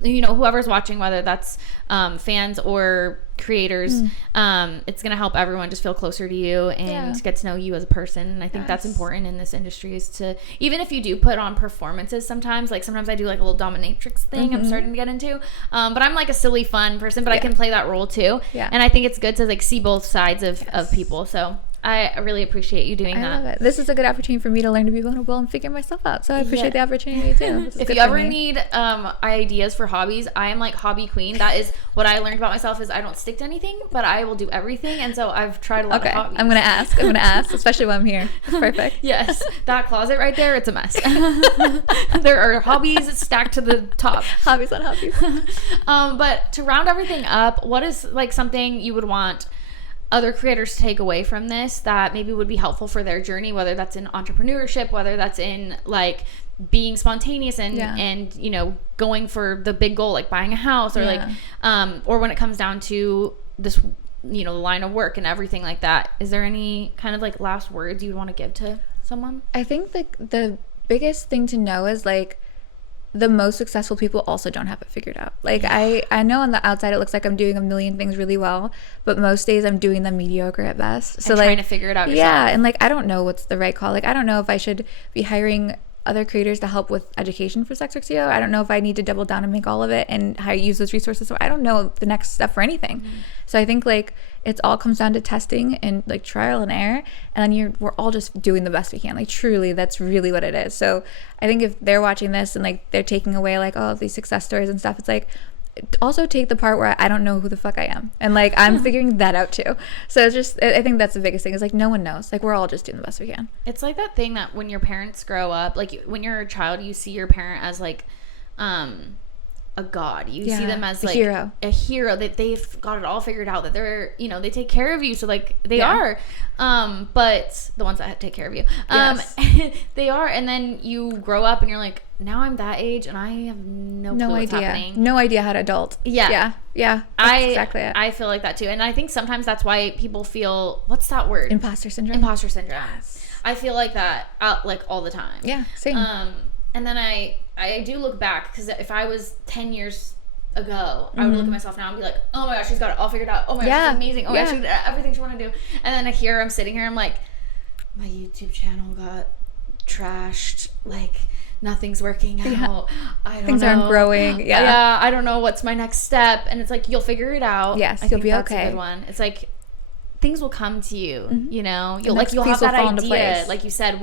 you know, whoever's watching, whether that's fans or creators, it's going to help everyone just feel closer to you and get to know you as a person. And I think that's important in this industry, is to, even if you do put on performances sometimes, like sometimes I do like a little dominatrix thing I'm starting to get into, but I'm like a silly fun person, but I can play that role too. And I think it's good to like see both sides of people. So I really appreciate you doing that. I love it. This is a good opportunity for me to learn to be vulnerable and figure myself out. So I appreciate the opportunity too. If you ever need ideas for hobbies, I am like hobby queen. That is what I learned about myself, is I don't stick to anything, but I will do everything. And so I've tried a lot of hobbies. I'm going to ask, especially when I'm here. It's perfect. Yes. That closet right there, it's a mess. There are hobbies stacked to the top. Hobbies on hobbies. But to round everything up, what is like something you would want other creators to take away from this that maybe would be helpful for their journey, whether that's in entrepreneurship, whether that's in like being spontaneous and you know, going for the big goal, like buying a house, or like or when it comes down to this, you know, the line of work and everything like that? Is there any kind of like last words you'd want to give to someone? I think like the biggest thing to know is like, the most successful people also don't have it figured out. Like I know on the outside it looks like I'm doing a million things really well, but most days I'm doing them mediocre at best. So and like trying to figure it out yourself. Yeah, and like I don't know what's the right call. Like I don't know if I should be hiring other creators to help with education for Sex Work CEO. I don't know if I need to double down and make all of it and how use those resources. So I don't know the next step for anything. So I think like it all comes down to testing and like trial and error, and then we're all just doing the best we can. Like truly, that's really what it is. So I think if they're watching this and like they're taking away like all of these success stories and stuff, it's like, also take the part where I don't know who the fuck I am, and like I'm figuring that out too. So it's just, I think that's the biggest thing, is like no one knows. Like we're all just doing the best we can. It's like that thing that when your parents grow up, like when you're a child, you see your parent as like a god. You see them as like a hero, that they've got it all figured out, that they're, you know, they take care of you. So like they are, but the ones that take care of you, they are. And then you grow up and you're like, now I'm that age and I have no clue what's happening. No idea how to adult. Yeah. That's exactly it. I feel like that too. And I think sometimes that's why people feel, what's that word? Imposter syndrome. Yes. I feel like that like all the time. Yeah, same. And then I do look back, because if I was 10 years ago, I would look at myself now and be like, oh my gosh, she's got it all figured out. Oh my gosh, she's amazing. Oh my gosh, she did everything she wanted to do. And then I'm sitting here, I'm like, my YouTube channel got trashed. Like, nothing's working out. I don't know. Things aren't growing. Yeah, I don't know what's my next step. And it's like, you'll figure it out. Yes, I you'll think be that's okay. a good one. It's like, things will come to you, you know, you'll have that idea, like you said,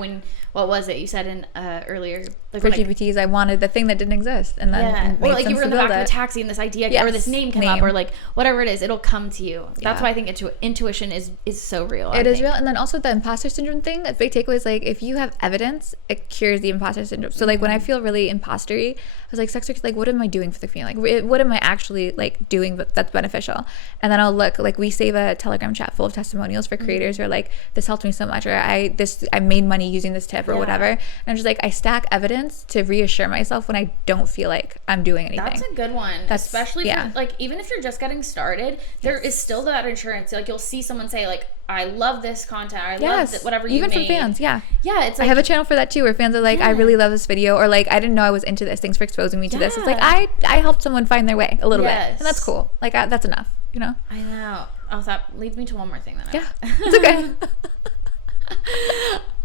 what was it you said in earlier, like, for GPTs, I wanted the thing that didn't exist, and then or like you were in the back of a taxi and this idea or this name came up, or like whatever it is, it'll come to you. That's why I think intuition is so real. It is real. And then also the imposter syndrome thing, a big takeaway is like, if you have evidence, it cures the imposter syndrome. So like when I feel really impostery, I was like, like, what am I doing for the community? Like, what am I actually like doing that's beneficial? And then I'll look, like, we save a Telegram chat full of testimonials for creators who are like, this helped me so much, or I made money using this tip, or whatever. And I'm just like, I stack evidence to reassure myself when I don't feel like I'm doing anything. That's a good one. Especially for, like, even if you're just getting started, there is still that insurance. Like, you'll see someone say like, I love this content, I love whatever you made. Even from fans, it's like, I have a channel for that too, where fans are like, I really love this video, or like, I didn't know I was into this, thanks for exposing me to this. It's like, I helped someone find their way a little bit, and that's cool. Like, that's enough, you know. I know. Oh, that leads me to one more thing then. It's okay.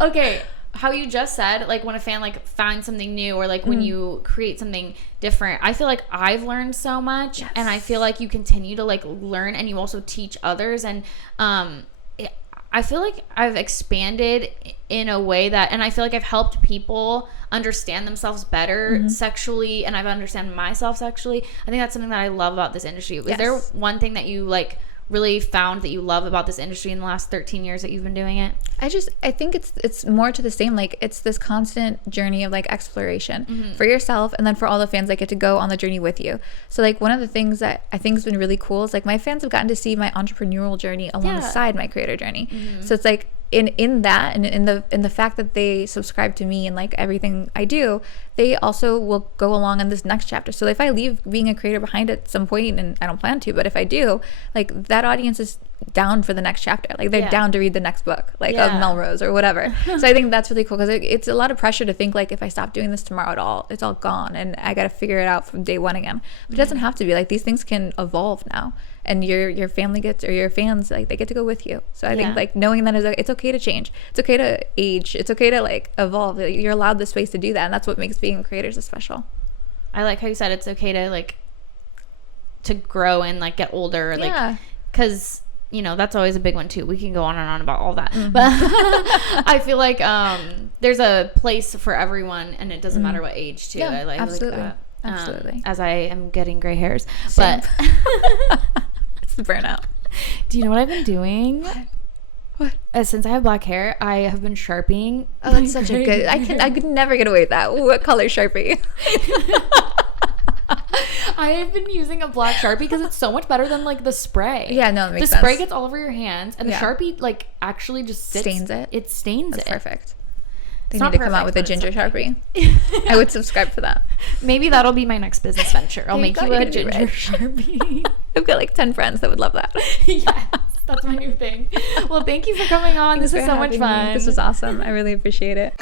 Okay, how you just said, like, when a fan like finds something new, or like when you create something different, I feel like I've learned so much, and I feel like you continue to like learn, and you also teach others, and I feel like I've expanded in a way that, and I feel like I've helped people understand themselves better sexually, and I've understand myself sexually. I think that's something that I love about this industry. Is there one thing that you like really found that you love about this industry in the last 13 years that you've been doing it? I think it's more to the same, like, it's this constant journey of like exploration for yourself, and then for all the fans that get to go on the journey with you. So like, one of the things that I think has been really cool is like, my fans have gotten to see my entrepreneurial journey alongside my creator journey. So it's like, in that, and in the fact that they subscribe to me and like everything I do, they also will go along in this next chapter. So if I leave being a creator behind at some point, and I don't plan to, but if I do, like, that audience is down for the next chapter. Like, they're down to read the next book, like of Melrose or whatever. So I think that's really cool, because it's a lot of pressure to think like, if I stop doing this tomorrow, it's all gone, and I got to figure it out from day one again. But it doesn't have to be. Like, these things can evolve now, and your family gets, or your fans, like, they get to go with you. So I think like, knowing that it's okay to change, it's okay to age, it's okay to like evolve. You're allowed the space to do that, and that's what makes being creators special. I like how you said it's okay to like to grow and like get older, like, because you know, that's always a big one too. We can go on and on about all that, but I feel like there's a place for everyone, and it doesn't matter what age too. I like that. Absolutely. As I am getting gray hairs. Same. But it's the burnout. Do you know what I've been doing? What? Since I have black hair, I have been Sharpieing. Oh, that's such a good. I could never get away with that. What color Sharpie? I have been using a black Sharpie because it's so much better than like the spray. Yeah, no, it makes sense. The spray gets all over your hands, and the Sharpie like actually just stains it. It stains That's it. Perfect. They need to come out with a ginger Sharpie. I would subscribe for that. Maybe that'll be my next business venture. I'll make you a ginger Sharpie. I've got like 10 friends that would love that. Yes, that's my new thing. Well, thank you for coming on. This was so much fun. This was awesome. I really appreciate it.